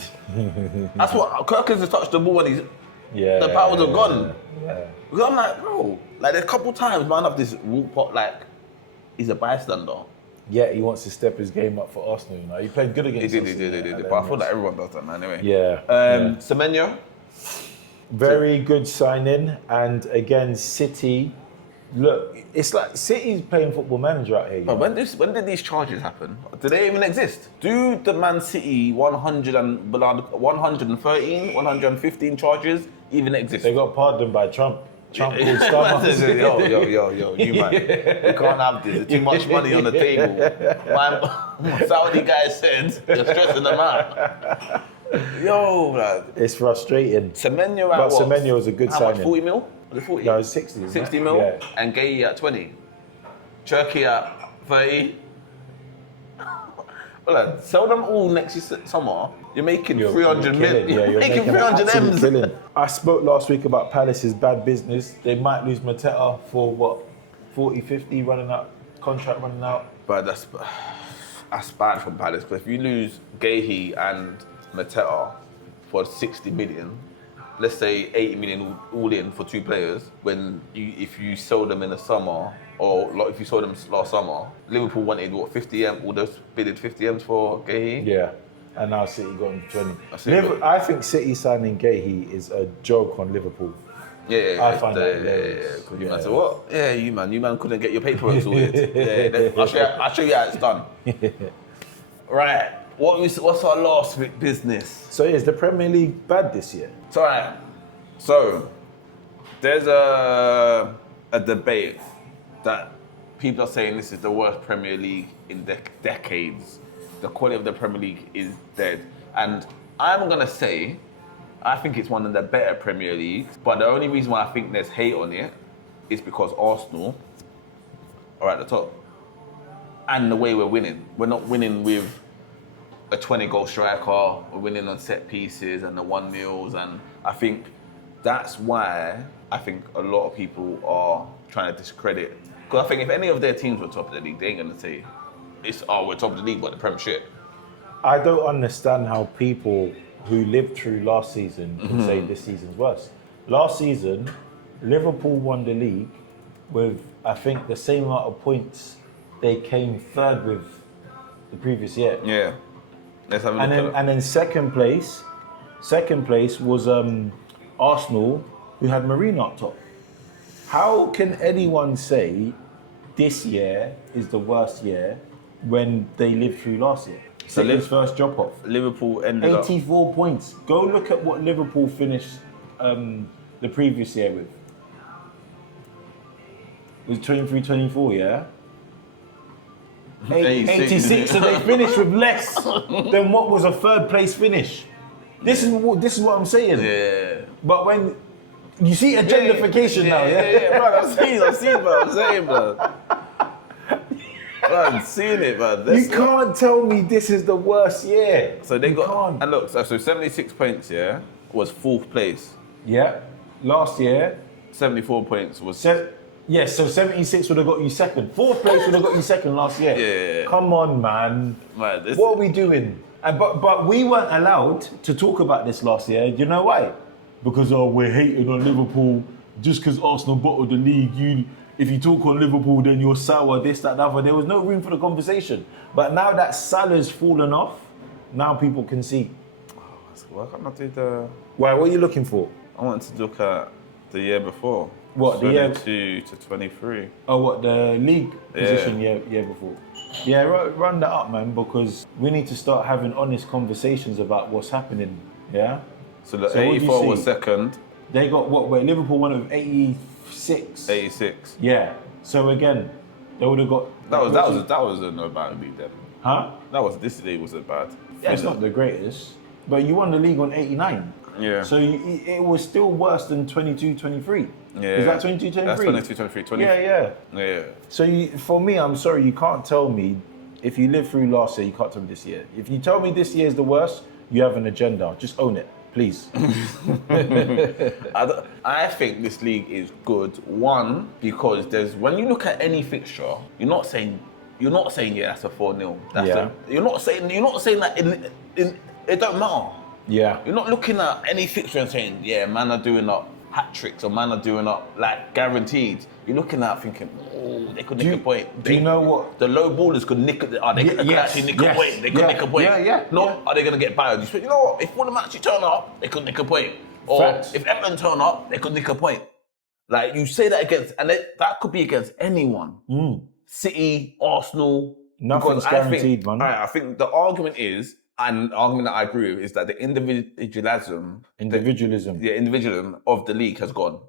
That's what Kirkus has touched the ball and the powers are gone. Yeah. Because I'm like, bro, like there's a couple times man up this walk pot like he's a bystander. Yeah, he wants to step his game up for Arsenal. You know, he played good against us. He did. But I feel like everyone does that, man. Anyway. Yeah. Semenyo. Very good signing, and again, City. Look, it's like City's playing Football Manager out here. But when did these charges happen? Do they even exist? Do the Man City 113, 115 charges even exist? They got pardoned by Trump. Trump called Starbucks. Yo, you man. We can't have this. There's too much money on the table. My Saudi guy said you're stressing them out. Yo, man. It's frustrating. Semenyo at But what? Semenyo was a good signing. How much, 40 mil? Was it 40? No, it's 60. 60 mil? Yeah. And Gay at 20? Turkey at 30? Well, sell them all next summer. You're making 300 million. Yeah, you're making 300 M's. Killing. I spoke last week about Palace's bad business. They might lose Mateta for what? 40, 50 contract running out. But that's bad from Palace, because if you lose Gahey and Mateta for 60 million, let's say 80 million all in for 2 players, if you sell them in the summer, or like if you sold them last summer, Liverpool wanted what, 50 M, all those bidded 50 M's for Gahey? Yeah, and now City got him 20. I think City signing Gahey is a joke on Liverpool. I find that hilarious. You man said, what? Yeah, you man couldn't get your paperwork sorted. I'll show you how it's done. Right, what's our last bit business? So is the Premier League bad this year? It's all right. So there's a debate that people are saying this is the worst Premier League in decades. the quality of the Premier League is dead. And I'm going to say, I think it's one of the better Premier Leagues, but the only reason why I think there's hate on it is because Arsenal are at the top. And the way we're winning. We're not winning with a 20-goal striker, we're winning on set pieces and the 1-0s, and I think that's why I think a lot of people are trying to discredit. Because I think if any of their teams were top of the league, they ain't going to say, we're top of the league, but the Premiership. I don't understand how people who lived through last season can say this season's worse. Last season, Liverpool won the league with, I think, the same amount of points they came third with the previous year. Yeah. Let's have a look at it. And then second place was Arsenal, who had Marino up top. How can anyone say this year is the worst year when they lived through last year? So City's first drop off. Liverpool ended 84 points. Go look at what Liverpool finished the previous year with. It was 23-24, yeah? 86, so they finished with less than what was a third place finish. This is what I'm saying. Yeah. But when you see agentification now, yeah, bro, I've seen what I'm saying, bro. Bro, I've seen it, man. You can't tell me this is the worst year. So they got, can't. and look, so 76 points, yeah, was fourth place. Yeah, last year. 74 points was... Yes, so 76 would have got you second. Fourth place would have got you second last year. Yeah. Come on, man. What are we doing? But we weren't allowed to talk about this last year. You know why? Because we're hating on Liverpool just because Arsenal bottled the league. If you talk on Liverpool, then you're sour, this, that, that. Other. There was no room for the conversation. But now that Salah's fallen off, now people can see. Why can't I do the... Why? What are you looking for? I wanted to look at the year before. What, the year? 22 to 23. Oh, what, the league position year before? Yeah, run that up, man, because we need to start having honest conversations about what's happening, yeah? So the 84 was second. They got what? Where Liverpool won with 86. 86. Yeah. So again, they would have got... That was no bad league then. Huh? This league wasn't bad. Yeah, it's not the greatest, but you won the league on 89. Yeah. So it was still worse than 22-23. Yeah. Is that 22-23? That's 22-23. Yeah. So for me, I'm sorry, you can't tell me, if you lived through last year, you can't tell me this year. If you tell me this year is the worst, you have an agenda. Just own it, please. I think this league is good. One, because when you look at any fixture, you're not saying yeah, that's a 4-0. You're not saying that it don't matter. Yeah. You're not looking at any fixture and saying, yeah, man are doing up hat tricks or man are doing up like guaranteed. You're looking at thinking, oh, they could nick a point. Do you know what? The low ballers could nick it. They could actually nick a point. They could nick a point. Are they going to get battered? You know what? If Fulham actually turn up, they could nick a point. Or Facts. if Everton turn up, they could nick a point. Like you say that against, and that could be against anyone. City, Arsenal. Nothing's guaranteed, man. I think the argument is, and the argument that I agree with, is that the individualism of the league has gone.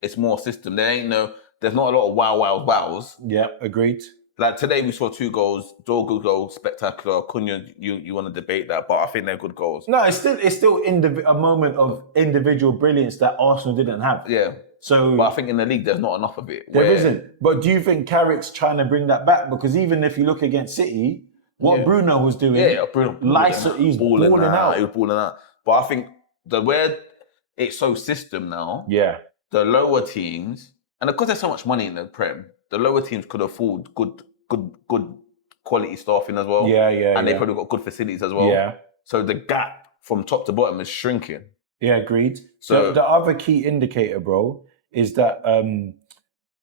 It's more system. There's not a lot of wows. Yeah, agreed. Like today we saw 2 goals, all good goals, spectacular. Cunha, you want to debate that, but I think they're good goals. No, it's still a moment of individual brilliance that Arsenal didn't have. Yeah. So, but I think in the league there's not enough of it. There isn't. But do you think Carrick's trying to bring that back? Because even if you look against City, what Bruno was doing, Bruno, he's balling out. He was balling out. But I think where it's so system now, the lower teams, and because there's so much money in the Prem, the lower teams could afford good quality staffing as well. And they probably got good facilities as well. Yeah. So the gap from top to bottom is shrinking. Yeah, agreed. So the other key indicator, bro, is that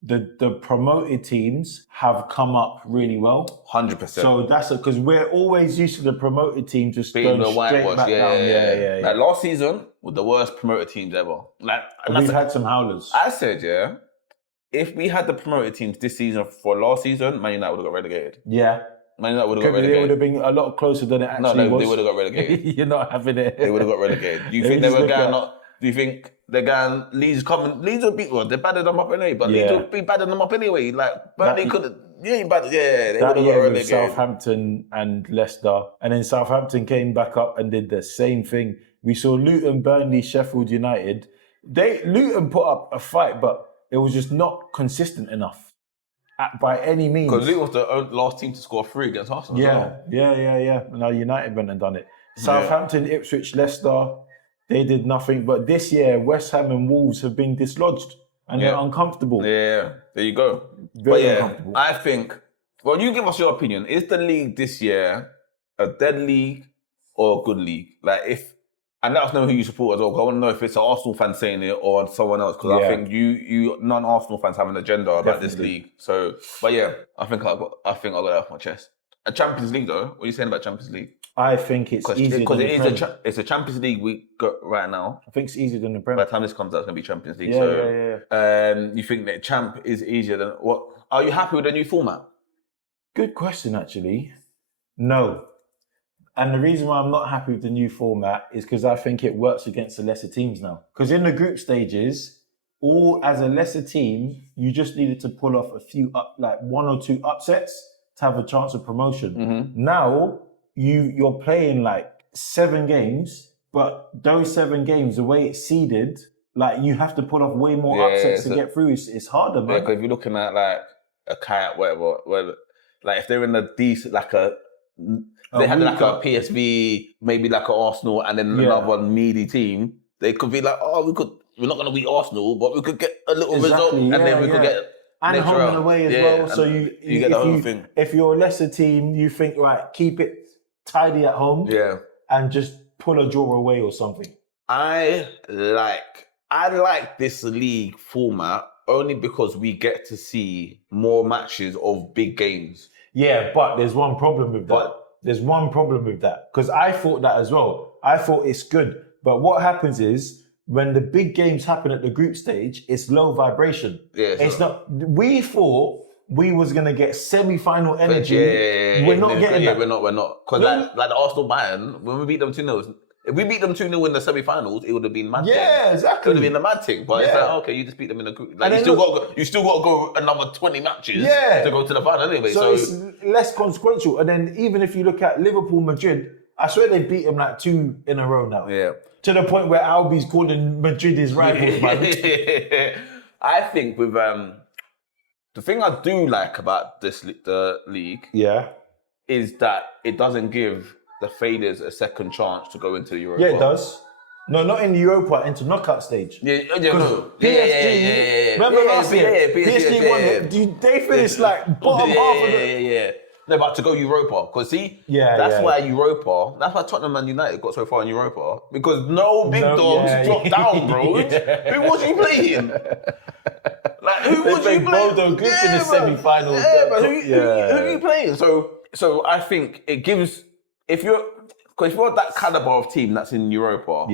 the promoted teams have come up really well. 100%. So that's because we're always used to the promoted teams just being going the straight whitewash. back down. Yeah. Like last season were the worst promoted teams ever. We've had some howlers. I said, if we had the promoted teams this season for last season, Man United would have got relegated. Yeah. Man United would have got relegated. They would have been a lot closer than it actually was. They would have got relegated. You're not having it. They would have got relegated. Do you think they were going up? Do you think they're going, Leeds will beat them. They battered them up anyway, but Leeds will be battering them up anyway. Like, Burnley they would have got year with relegated. Southampton and Leicester. And then Southampton came back up and did the same thing. We saw Luton, Burnley, Sheffield United. Luton put up a fight, but it was just not consistent enough by any means. Because Luton was the last team to score 3 against Arsenal. Yeah. Now United went and done it. Southampton, Ipswich, Leicester, they did nothing. But this year, West Ham and Wolves have been dislodged and they're uncomfortable. Yeah, there you go. Very uncomfortable. I think, well, you give us your opinion. Is the league this year a dead league or a good league? And let us know who you support as well. I want to know if it's an Arsenal fan saying it or someone else. Because I think you non-Arsenal fans have an agenda about this league. So, but yeah, I think I got that off my chest. A Champions League though. What are you saying about Champions League? I think it's easier because it's a Champions League week right now. I think it's easier than the Premier. By the time this comes out, it's gonna be Champions League. You think that Champ is easier than what? Are you happy with the new format? Good question, actually. No. And the reason why I'm not happy with the new format is because I think it works against the lesser teams now. Because in the group stages, as a lesser team, you just needed to pull off a few like 1 or 2 upsets to have a chance of promotion. Mm-hmm. Now you're playing like 7 games, but those 7 games, the way it's seeded, like you have to pull off way more upsets to get through. It's harder, man. Yeah, because if you're looking at like a kayak, whatever, like if they're in a decent, like they had like a PSV, maybe like an Arsenal, and then another meaty team. They could be like, we're not going to beat Arsenal, but we could get a little result, and then we could get and home and away as well. So you get the whole thing. If you're a lesser team, you think right, keep it tidy at home, and just pull a draw away or something. I like this league format only because we get to see more matches of big games. Yeah, but there's one problem with that. There's one problem with that. Because I thought that as well. I thought it's good. But what happens is, when the big games happen at the group stage, it's low vibration. Yeah, it's not. We thought we was going to get semi-final energy. We're not getting that. We're not. Because like the Arsenal Bayern, when we beat them 2-0, if we beat them 2-0 in the semi-finals, it would have been mad thing. Yeah, exactly. It would have been a mad thing. But it's like, okay, you just beat them in the group. Like, you still got to go another 20 matches to go to the final anyway. So it's less consequential. And then even if you look at Liverpool, Madrid, I swear they beat them like 2 in a row now. Yeah. To the point where Albi's calling Madrid his rivals, man. I think with the thing I do like about the league is that it doesn't give the faders a second chance to go into the Europa. Yeah, it does. No, not in the Europa, into knockout stage. PSG, remember last year? PSG won it. They finished like bottom half of it. No, but to go Europa, because that's why Tottenham and United got so far in Europa, because no big dogs dropped down, bro. Who was you playing? Like, who was you playing? Bodo Glimt in the semi-finals. Who are you playing? So I think it gives, if you're that caliber of team that's in Europa,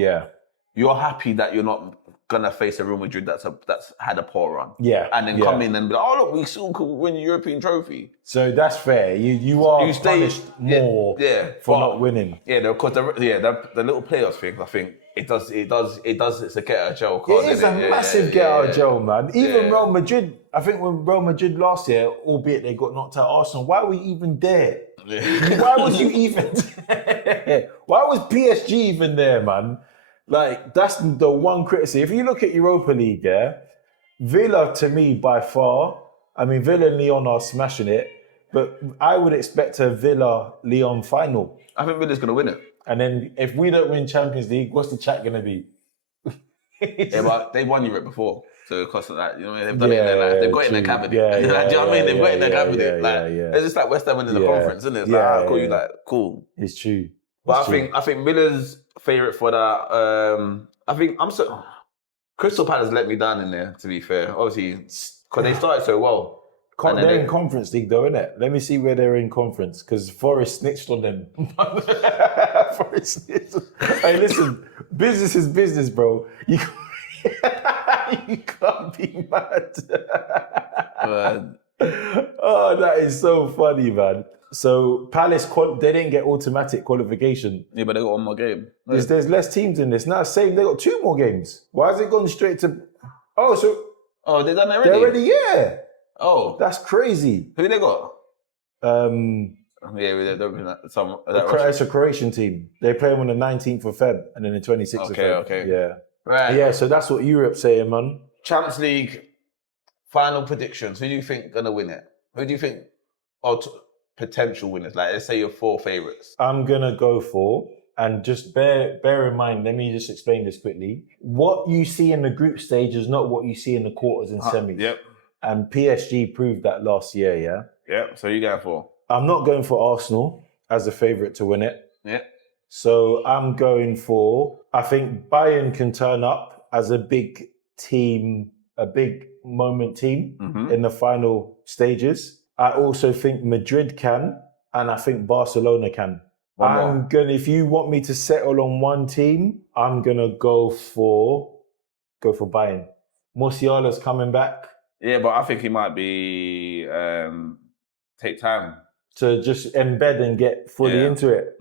you're happy that you're not gonna face a Real Madrid that's had a poor run, and then come in and be like, oh look, we still could win a European trophy. So that's fair. You are punished more for not winning. Yeah, because the little playoffs thing, I think it does. It's a get out of jail card. It is a massive get out of jail, man. Even Real Madrid. I think when Real Madrid last year, albeit they got knocked out Arsenal, why were you even there? Why was you even there? Why was PSG even there, man? Like, that's the one criticism. If you look at Europa League, Villa, to me, by far, I mean, Villa and Lyon are smashing it, but I would expect a Villa-Lyon final. I think Villa's going to win it. And then if we don't win Champions League, what's the chat going to be? But they've won Europe before, so it costs that. You know, they've done it in their life. They've got it in their cabinet. Do you know what I mean? They've got it in their cabinet. It's just like West Ham winning the conference, isn't it? It's like, cool, you like, cool. It's true. But I think Villa's favourite for that. Crystal Palace let me down in there, to be fair. Obviously, because they started so well. They're in Conference League though, innit? Let me see where they're in Conference, because Forest snitched on them. Forest snitched. Hey, listen, business is business, bro. You can't be mad. Oh, that is so funny, man. So Palace, they didn't get automatic qualification. Yeah, but they got one more game. There's less teams in this. Now, same, they got 2 more games. Why has it gone straight to... Oh, they done it already? They're already, yeah. Oh. That's crazy. Who they got? Yeah, It's a Croatian team. They play them on the 19th of Feb and then the 26th of Feb. Okay. Yeah. Right. Yeah, so that's what Europe's saying, man. Champions League, final predictions. Who do you think going to win it? Who do you think are potential winners? Like, let's say your 4 favourites. I'm going to go for, and just bear in mind, let me just explain this quickly. What you see in the group stage is not what you see in the quarters and semis. Yep. And PSG proved that last year, yeah? Yep, so you going for? I'm not going for Arsenal as a favourite to win it. Yeah. So I'm going for, I think Bayern can turn up as a big team, a big moment team in the final stages. I also think Madrid can, and I think Barcelona can. If you want me to settle on one team, I'm gonna go for Bayern. Musiala's coming back. Yeah, but I think he might be take time to just embed and get fully into it.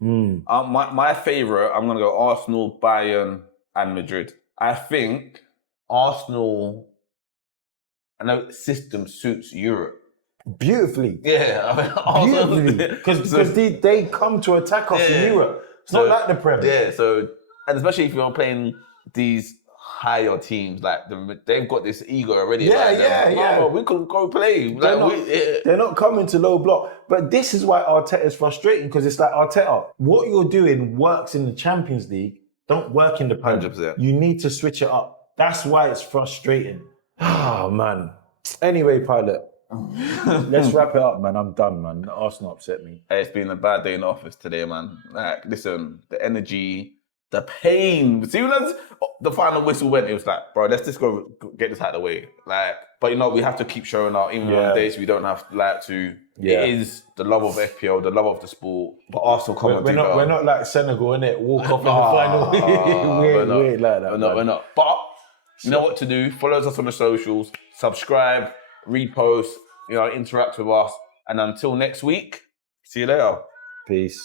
My favourite, I'm gonna go Arsenal, Bayern, and Madrid. I think Arsenal, I know system suits Europe beautifully. Yeah, I mean, beautifully, because they come to attack us in Europe. It's not like the Premier. Yeah, so and especially if you're playing these higher teams, like they've got this ego already. Yeah. We could go play. They're not coming to low block. But this is why Arteta is frustrating, because it's like, Arteta, what you're doing works in the Champions League, don't work in the Premier. 100%. You need to switch it up. That's why it's frustrating. Oh, man. Anyway, Pilot. Let's wrap it up, man. I'm done, man. Arsenal upset me. Hey, it's been a bad day in the office today, man. Like, listen, the energy, the pain. See, when the final whistle went, it was like, bro, let's just go get this out of the way. Like, but we have to keep showing up, even on days we don't have to. Yeah. It is the love of FPL, the love of the sport. But Arsenal come on, we're not like Senegal, innit? Walk off in the final. we ain't like that. We're not. But you know what to do. Follow us on the socials. Subscribe. Repost. Interact with us. And until next week, see you later. Peace.